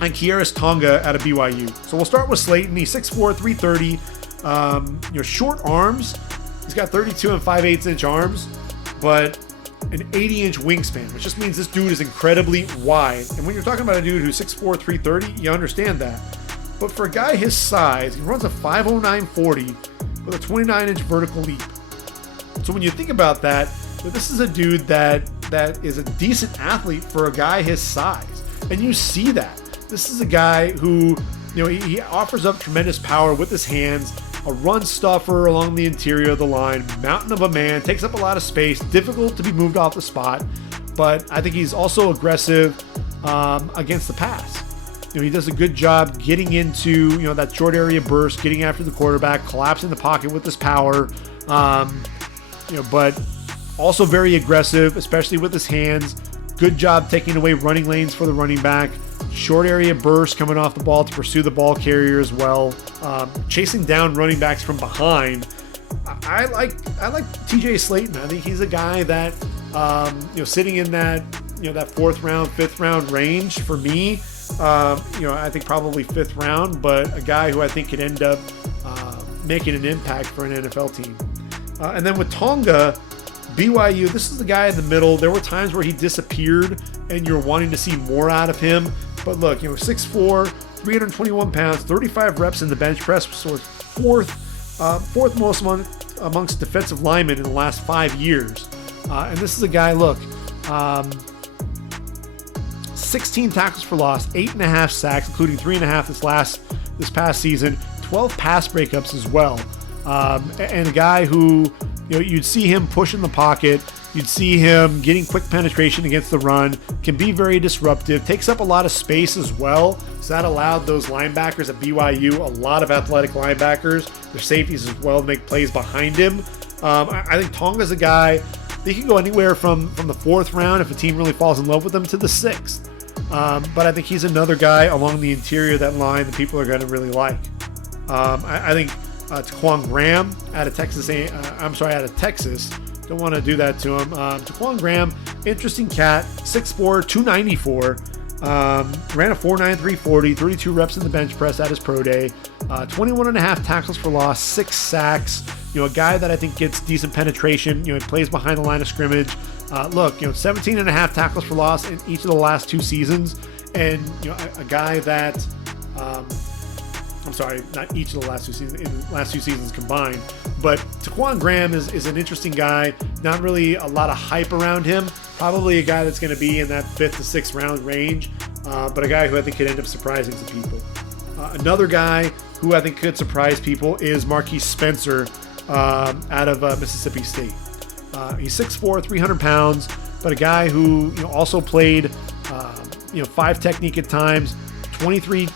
and Kearis Tonga out of BYU. So we'll start with Slayton. He's 6'4", 330. Short arms. He's got 32 and 5/8 inch arms, but an 80-inch wingspan, which just means this dude is incredibly wide. And when you're talking about a dude who's 6'4", 330, you understand that. But for a guy his size, he runs a 5.09 40 with a 29-inch vertical leap. So when you think about that, this is a dude that is a decent athlete for a guy his size. And you see that. This is a guy who, he offers up tremendous power with his hands, a run stuffer along the interior of the line, mountain of a man, takes up a lot of space, difficult to be moved off the spot, but I think he's also aggressive against the pass. He does a good job getting into, that short area burst, getting after the quarterback, collapsing the pocket with his power, but also very aggressive, especially with his hands. Good job taking away running lanes for the running back. Short area burst coming off the ball to pursue the ball carrier as well. Chasing down running backs from behind. I like TJ Slayton. I think he's a guy that sitting in that that 4th round, 5th round range for me. I think probably 5th round, but a guy who I think could end up making an impact for an NFL team. And then with Tonga, BYU, this is the guy in the middle. There were times where he disappeared and you're wanting to see more out of him. But look, 6'4", 321 pounds, 35 reps in the bench press, so it's fourth most amongst defensive linemen in the last 5 years. And this is a guy, 16 tackles for loss, 8.5 sacks, including 3.5 this past season, 12 pass breakups as well. And a guy who, you'd see him push in the pocket, you'd see him getting quick penetration against the run, can be very disruptive, takes up a lot of space as well. So that allowed those linebackers at BYU, a lot of athletic linebackers, their safeties as well, to make plays behind him. I think Tonga's a guy, they can go anywhere from the 4th round if a team really falls in love with him to the 6th. But I think he's another guy along the interior of that line that people are going to really like. I think Taquan Graham out of Texas. Don't want to do that to him. Taquan Graham, interesting cat, 6'4", 294. Ran a 4.93 40, 32 reps in the bench press at his pro day. 21.5 tackles for loss, 6 sacks. A guy that I think gets decent penetration. He plays behind the line of scrimmage. 17.5 tackles for loss in each of the last 2 seasons. And, a guy that, not each of the last 2 seasons, in the last 2 seasons combined. But Taquan Graham is an interesting guy. Not really a lot of hype around him. Probably a guy that's going to be in that 5th to 6th round range. But a guy who I think could end up surprising some people. Another guy who I think could surprise people is Marquise Spencer out of Mississippi State. He's 6'4", 300 pounds, but a guy who also played 5 technique at times, 23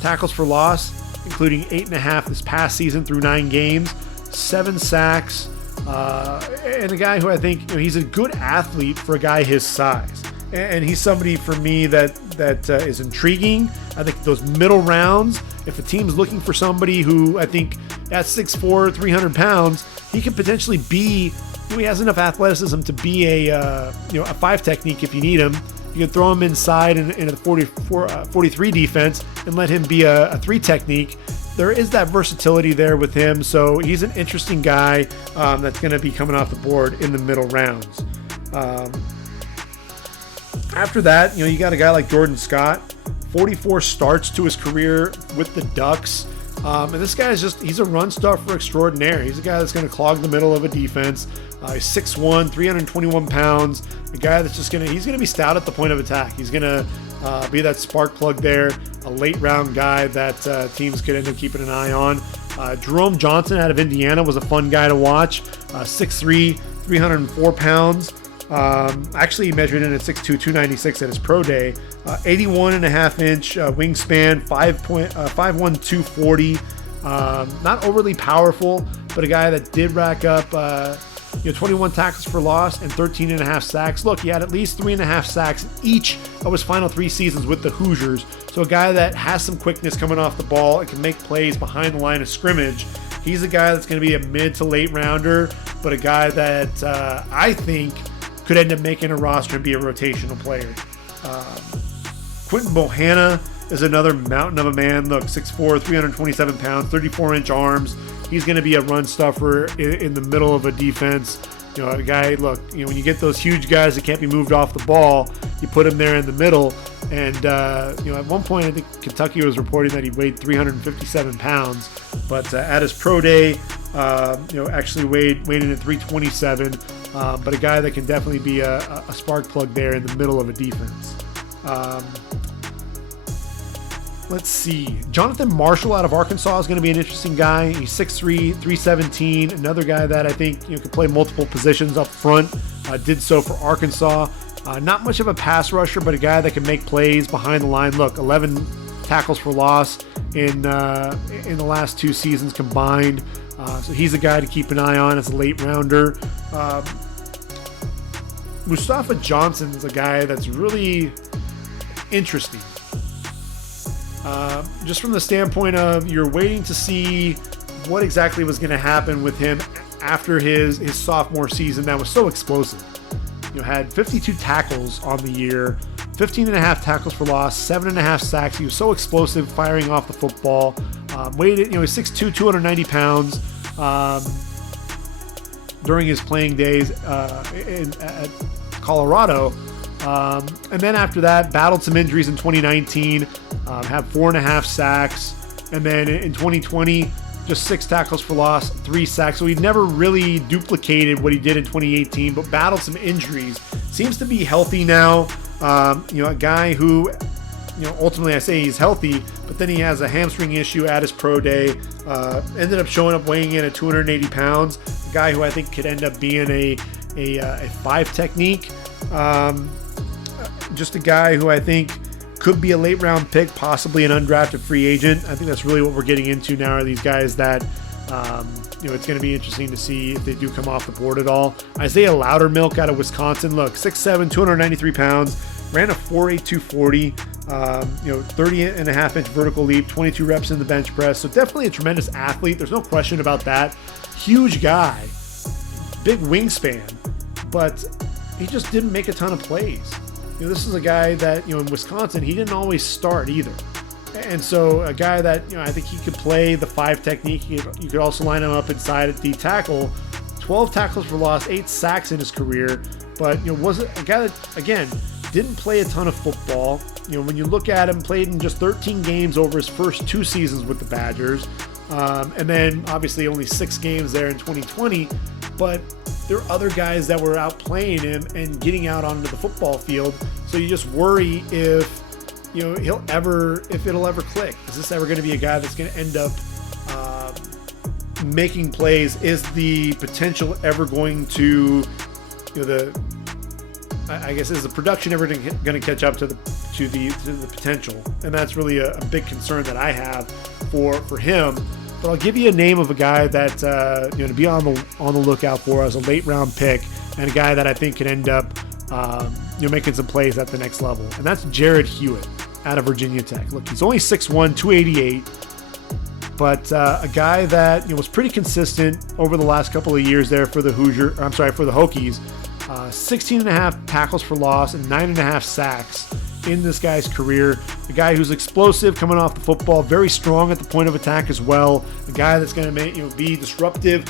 tackles for loss, including 8.5 this past season through 9 games, 7 sacks, and a guy who I think he's a good athlete for a guy his size. And he's somebody for me that is intriguing. I think those middle rounds, if a team's looking for somebody who I think at 6'4", 300 pounds, he could potentially be, he has enough athleticism to be a 5 technique if you need him. You can throw him inside in a 43 defense and let him be a 3 technique. There is that versatility there with him, so he's an interesting guy that's going to be coming off the board in the middle rounds. After that, you got a guy like Jordan Scott, 44 starts to his career with the Ducks. And this guy he's a run stuffer extraordinaire. He's a guy that's going to clog the middle of a defense. He's 6'1", 321 pounds. A guy that's he's going to be stout at the point of attack. He's going to be that spark plug there, a late round guy that teams could end up keeping an eye on. Jerome Johnson out of Indiana was a fun guy to watch. 6'3", 304 pounds. Actually measured in at 6'2", 296 at his pro day. 81.5-inch wingspan, 5'1", 240. Not overly powerful, but a guy that did rack up 21 tackles for loss and 13.5 sacks. Look, he had at least 3.5 sacks in each of his final 3 seasons with the Hoosiers. So a guy that has some quickness coming off the ball and can make plays behind the line of scrimmage. He's a guy that's going to be a mid to late rounder, but a guy that I think could end up making a roster and be a rotational player. Quinton Bohanna is another mountain of a man. Look, 6'4", 327 pounds, 34-inch arms. He's going to be a run stuffer in the middle of a defense. A guy, when you get those huge guys that can't be moved off the ball, you put him there in the middle. And, at one point, I think Kentucky was reporting that he weighed 357 pounds. But at his pro day, actually weighed in at 327. But a guy that can definitely be a spark plug there in the middle of a defense. Let's see. Jonathan Marshall out of Arkansas is going to be an interesting guy. He's 6'3", 317. Another guy that I think could play multiple positions up front. Did so for Arkansas. Not much of a pass rusher, but a guy that can make plays behind the line. Look, 11 tackles for loss in the last 2 seasons combined. So he's a guy to keep an eye on as a late rounder. Mustafa Johnson is a guy that's really interesting. Just from the standpoint of you're waiting to see what exactly was going to happen with him after his sophomore season that was so explosive. Had 52 tackles on the year, 15.5 tackles for loss, 7.5 sacks. He was so explosive firing off the football. Weighed, he's 6'2", 290 pounds. During his playing days at Colorado. And then after that, battled some injuries in 2019, had 4.5 sacks. And then in 2020, just 6 tackles for loss, 3 sacks. So he never really duplicated what he did in 2018, but battled some injuries. Seems to be healthy now. A guy who, ultimately I say he's healthy, but then he has a hamstring issue at his pro day. Ended up showing up weighing in at 280 pounds. A guy who I think could end up being a 5 technique. Just a guy who I think could be a late round pick, possibly an undrafted free agent. I think that's really what we're getting into now, are these guys that, it's going to be interesting to see if they do come off the board at all. Isaiah Loudermilk out of Wisconsin. Look, 6'7", 293 pounds, ran a 4.8 240, 30.5-inch vertical leap, 22 reps in the bench press. So definitely a tremendous athlete. There's no question about that. Huge guy, big wingspan, but he just didn't make a ton of plays. This is a guy that, in Wisconsin, he didn't always start either. And so a guy that, I think he could play the 5 technique. You could also line him up inside at D tackle. 12 tackles for loss, 8 sacks in his career. But, wasn't a guy that, again, didn't play a ton of football. When you look at him, played in just 13 games over his first 2 seasons with the Badgers. And then obviously only 6 games there in 2020. But there are other guys that were out playing him and getting out onto the football field. So you just worry if, it'll ever click. Is this ever going to be a guy that's going to end up making plays? Is the potential ever going to, is the production ever going to catch up to the potential? And that's really a big concern that I have for him. But I'll give you a name of a guy that to be on the lookout for as a late round pick, and a guy that I think could end up making some plays at the next level. And that's Jared Hewitt out of Virginia Tech. Look, he's only 6'1", 288, but a guy that was pretty consistent over the last couple of years there for the Hokies. 16.5 tackles for loss and 9.5 sacks in this guy's career. A guy who's explosive coming off the football, very strong at the point of attack as well. A guy that's going to be disruptive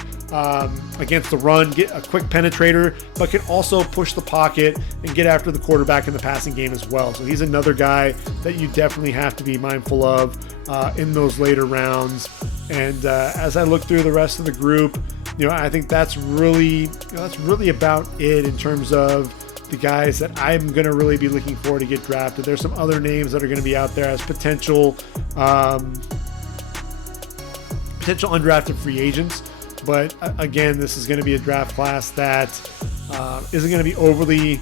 against the run, get a quick penetrator, but can also push the pocket and get after the quarterback in the passing game as well. So he's another guy that you definitely have to be mindful of in those later rounds. And as I look through the rest of the group, I think that's really about it in terms of the guys that I'm going to really be looking for to get drafted. There's some other names that are going to be out there as potential undrafted free agents. But again, this is going to be a draft class that isn't going to be overly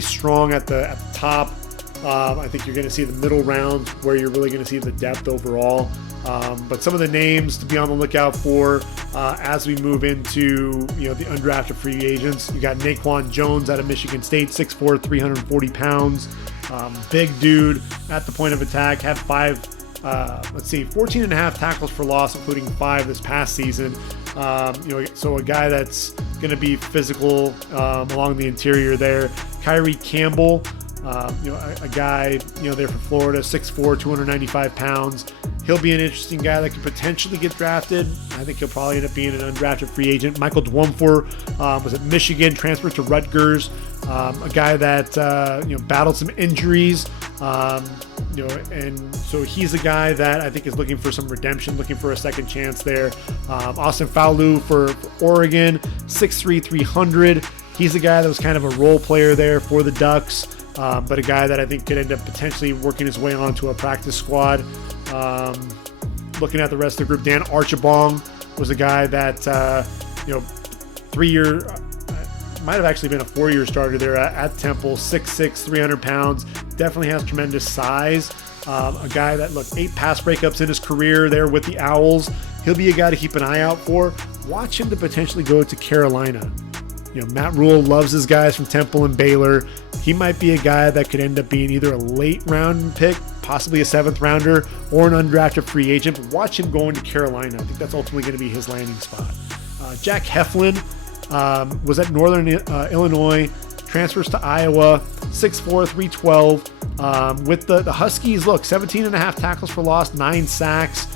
strong at the top. I think you're going to see the middle rounds where you're really going to see the depth overall. But some of the names to be on the lookout for as we move into the undrafted free agents. You got Naquan Jones out of Michigan State, 6'4", 340 pounds. Big dude at the point of attack. Had 14.5 tackles for loss, including 5 this past season. So a guy that's going to be physical along the interior there. Kyrie Campbell, a guy there for Florida, 6'4", 295 pounds. He'll be an interesting guy that could potentially get drafted. I think he'll probably end up being an undrafted free agent. Michael Dwumfor was at Michigan, transferred to Rutgers. A guy that battled some injuries. And so he's a guy that I think is looking for some redemption, looking for a second chance there. Austin Faulu for Oregon, 6'3", 300. He's a guy that was kind of a role player there for the Ducks, but a guy that I think could end up potentially working his way onto a practice squad. Looking at the rest of the group, Dan Archibong was a guy that 3-year, might have actually been a 4-year starter there at Temple, 6'6", 300 pounds, definitely has tremendous size. A guy that, 8 pass breakups in his career there with the Owls. He'll be a guy to keep an eye out for. Watch him to potentially go to Carolina. Matt Rule loves his guys from Temple and Baylor. He might be a guy that could end up being either a late round pick, possibly a 7th rounder, or an undrafted free agent. But watch him going to Carolina. I think that's ultimately going to be his landing spot. Jack Heflin was at Northern Illinois, transfers to Iowa, 6'4", 312. With the Huskies, 17.5 tackles for loss, 9 sacks.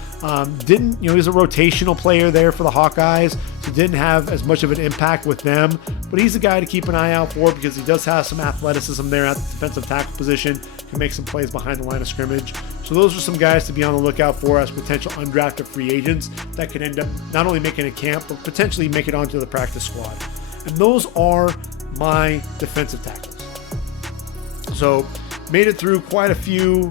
Didn't, he's a rotational player there for the Hawkeyes, so didn't have as much of an impact with them. But he's a guy to keep an eye out for because he does have some athleticism there at the defensive tackle position. Can make some plays behind the line of scrimmage. So those are some guys to be on the lookout for as potential undrafted free agents that could end up not only making a camp, but potentially make it onto the practice squad. And those are my defensive tackles. So made it through quite a few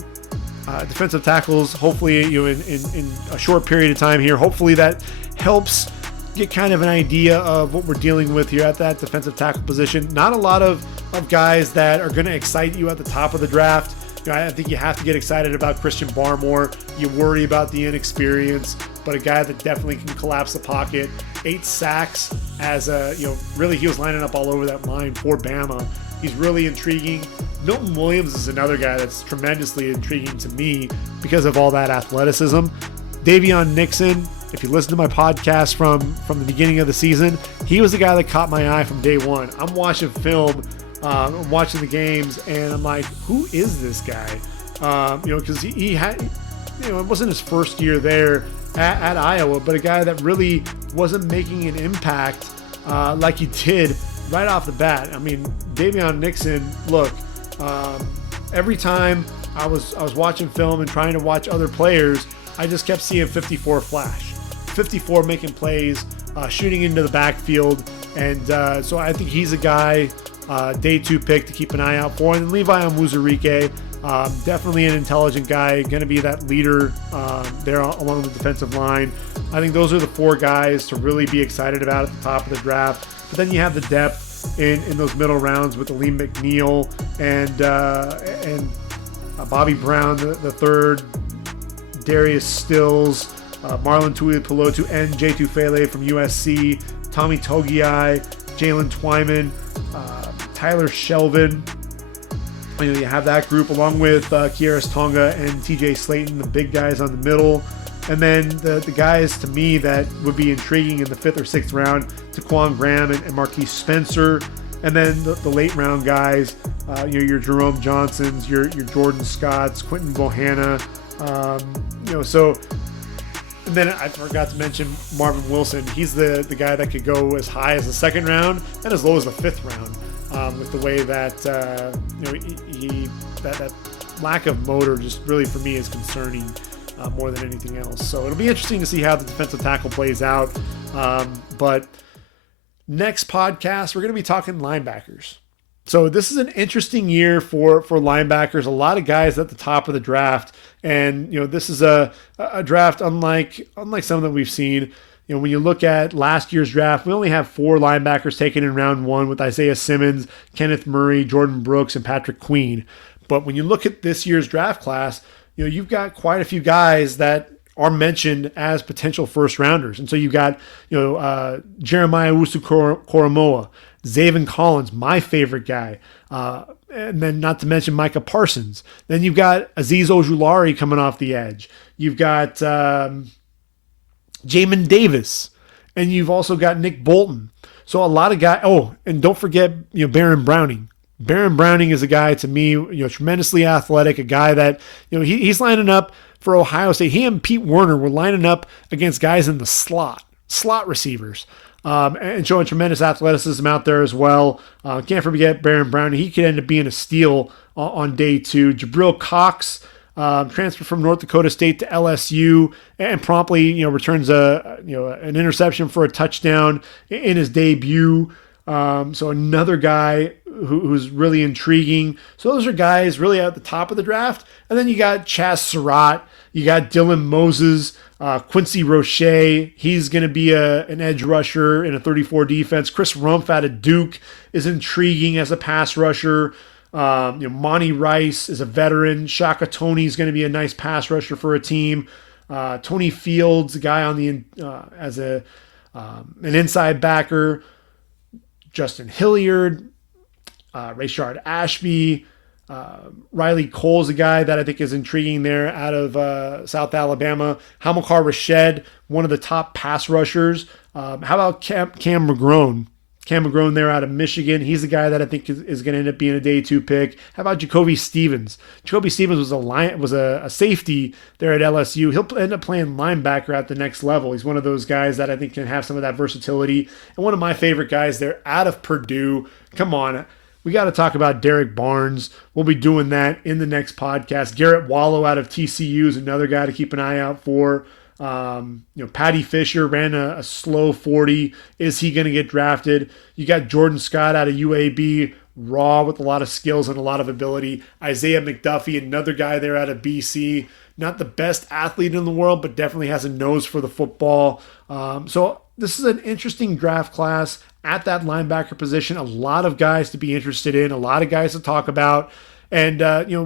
defensive tackles, hopefully in a short period of time here. Hopefully that helps get kind of an idea of what we're dealing with here at that defensive tackle position. Not a lot of guys that are going to excite you at the top of the draft. I think you have to get excited about Christian Barmore. You worry about the inexperience, but a guy that definitely can collapse the pocket. 8 sacks as really he was lining up all over that line for Bama. He's really intriguing. Milton Williams is another guy that's tremendously intriguing to me because of all that athleticism. Daviyon Nixon, if you listen to my podcast from the beginning of the season, he was the guy that caught my eye from day one. I'm watching film, I'm watching the games, and I'm like, who is this guy? Because he had, it wasn't his first year there at Iowa, but a guy that really wasn't making an impact like he did right off the bat. I mean, Daviyon Nixon, look, every time I was watching film and trying to watch other players, I just kept seeing 54 flash. 54 making plays, shooting into the backfield. And so I think he's a guy, day 2 pick to keep an eye out for. And then Levi Onwuzurike, definitely an intelligent guy, going to be that leader there along the defensive line. I think those are the 4 guys to really be excited about at the top of the draft. But then you have the depth in those middle rounds with Aleem McNeil and Bobby Brown, the third, Darius Stills, Marlon Tuipulotu, and Tufele from USC, Tommy Togiai, Jaylen Twyman, Tyler Shelvin. You have that group along with Kieris Tonga and TJ Slayton, the big guys on the middle. And then the guys to me that would be intriguing in the 5th or 6th round, Taquan Graham and Marquise Spencer. And then the late round guys, your Jerome Johnsons, your Jordan Scotts, Quentin Bohanna. So, and then I forgot to mention Marvin Wilson. He's the guy that could go as high as the 2nd round and as low as the 5th round, with the way that that lack of motor just really for me is concerning more than anything else. So it'll be interesting to see how the defensive tackle plays out. But next podcast, we're going to be talking linebackers. So this is an interesting year for linebackers. A lot of guys at the top of the draft, and this is a draft unlike some that we've seen. When you look at last year's draft, we only have 4 linebackers taken in round 1 with Isaiah Simmons, Kenneth Murray, Jordan Brooks, and Patrick Queen. But when you look at this year's draft class, you've got quite a few guys that are mentioned as potential first rounders. And so you've got, Jeremiah Owusu-Koramoah, Zaven Collins, my favorite guy. And then not to mention Micah Parsons. Then you've got Azeez Ojulari coming off the edge. You've got Jamin Davis. And you've also got Nick Bolton. So a lot of guys. Oh, and don't forget, Baron Browning. Baron Browning is a guy to me, tremendously athletic, a guy that, he's lining up for Ohio State. He and Pete Werner were lining up against guys in the slot receivers, and showing tremendous athleticism out there as well. Can't forget Baron Browning. He could end up being a steal on day 2. Jabril Cox, transferred from North Dakota State to LSU and promptly, returns an interception for a touchdown in his debut. So another guy who's really intriguing. So those are guys really at the top of the draft. And then you got Chaz Surratt, you got Dylan Moses, Quincy Roche. He's going to be an edge rusher in a 34 defense. Chris Rumpf out of Duke is intriguing as a pass rusher. Monty Rice is a veteran. Shaka Toney is going to be a nice pass rusher for a team. Tony Fields, a guy on the as an inside backer. Justin Hilliard, Rayshard Ashby, Riley Cole's a guy that I think is intriguing there out of South Alabama. Hamilcar Rashed, one of the top pass rushers. How about Cam McGrone? Cameron there out of Michigan. He's the guy that I think is going to end up being a day 2 pick. How about Jacoby Stevens? Jacoby Stevens was a safety there at LSU. He'll end up playing linebacker at the next level. He's one of those guys that I think can have some of that versatility. And one of my favorite guys there out of Purdue. Come on. We got to talk about Derek Barnes. We'll be doing that in the next podcast. Garrett Wallow out of TCU is another guy to keep an eye out for. Patty Fisher ran a slow 40. Is he going to get drafted? You got Jordan Scott out of UAB, raw with a lot of skills and a lot of ability. Isaiah McDuffie, another guy there out of BC. Not the best athlete in the world, but definitely has a nose for the football. So this is an interesting draft class at that linebacker position. A lot of guys to be interested in, a lot of guys to talk about. And,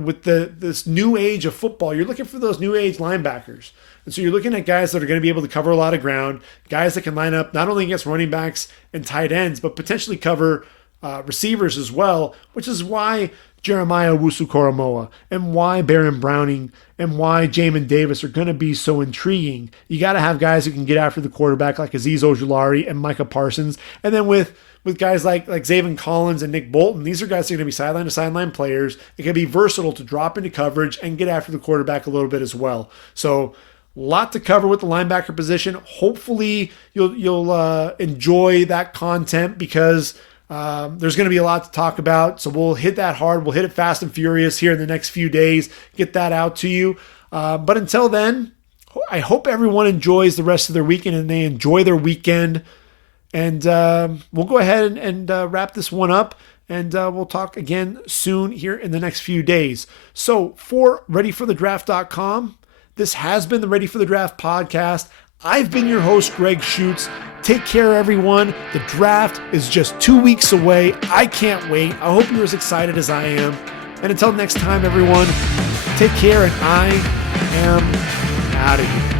with this new age of football, you're looking for those new age linebackers. And so you're looking at guys that are going to be able to cover a lot of ground, guys that can line up not only against running backs and tight ends, but potentially cover receivers as well, which is why Jeremiah Owusu-Koramoah and why Baron Browning and why Jamin Davis are going to be so intriguing. You got to have guys who can get after the quarterback like Azeez Ojulari and Micah Parsons. And then with guys like Zaven Collins and Nick Bolton, these are guys that are going to be sideline to sideline players. It can be versatile to drop into coverage and get after the quarterback a little bit as well. So a lot to cover with the linebacker position. Hopefully you'll enjoy that content because there's going to be a lot to talk about. So we'll hit that hard. We'll hit it fast and furious here in the next few days. Get that out to you. But until then, I hope everyone enjoys the rest of their weekend and they enjoy their weekend. And we'll go ahead and wrap this one up. And we'll talk again soon here in the next few days. So for ReadyForTheDraft.com, this has been the Ready for the Draft podcast. I've been your host, Gregg Schutze. Take care, everyone. The draft is just 2 weeks away. I can't wait. I hope you're as excited as I am. And until next time, everyone, take care, and I am out of here.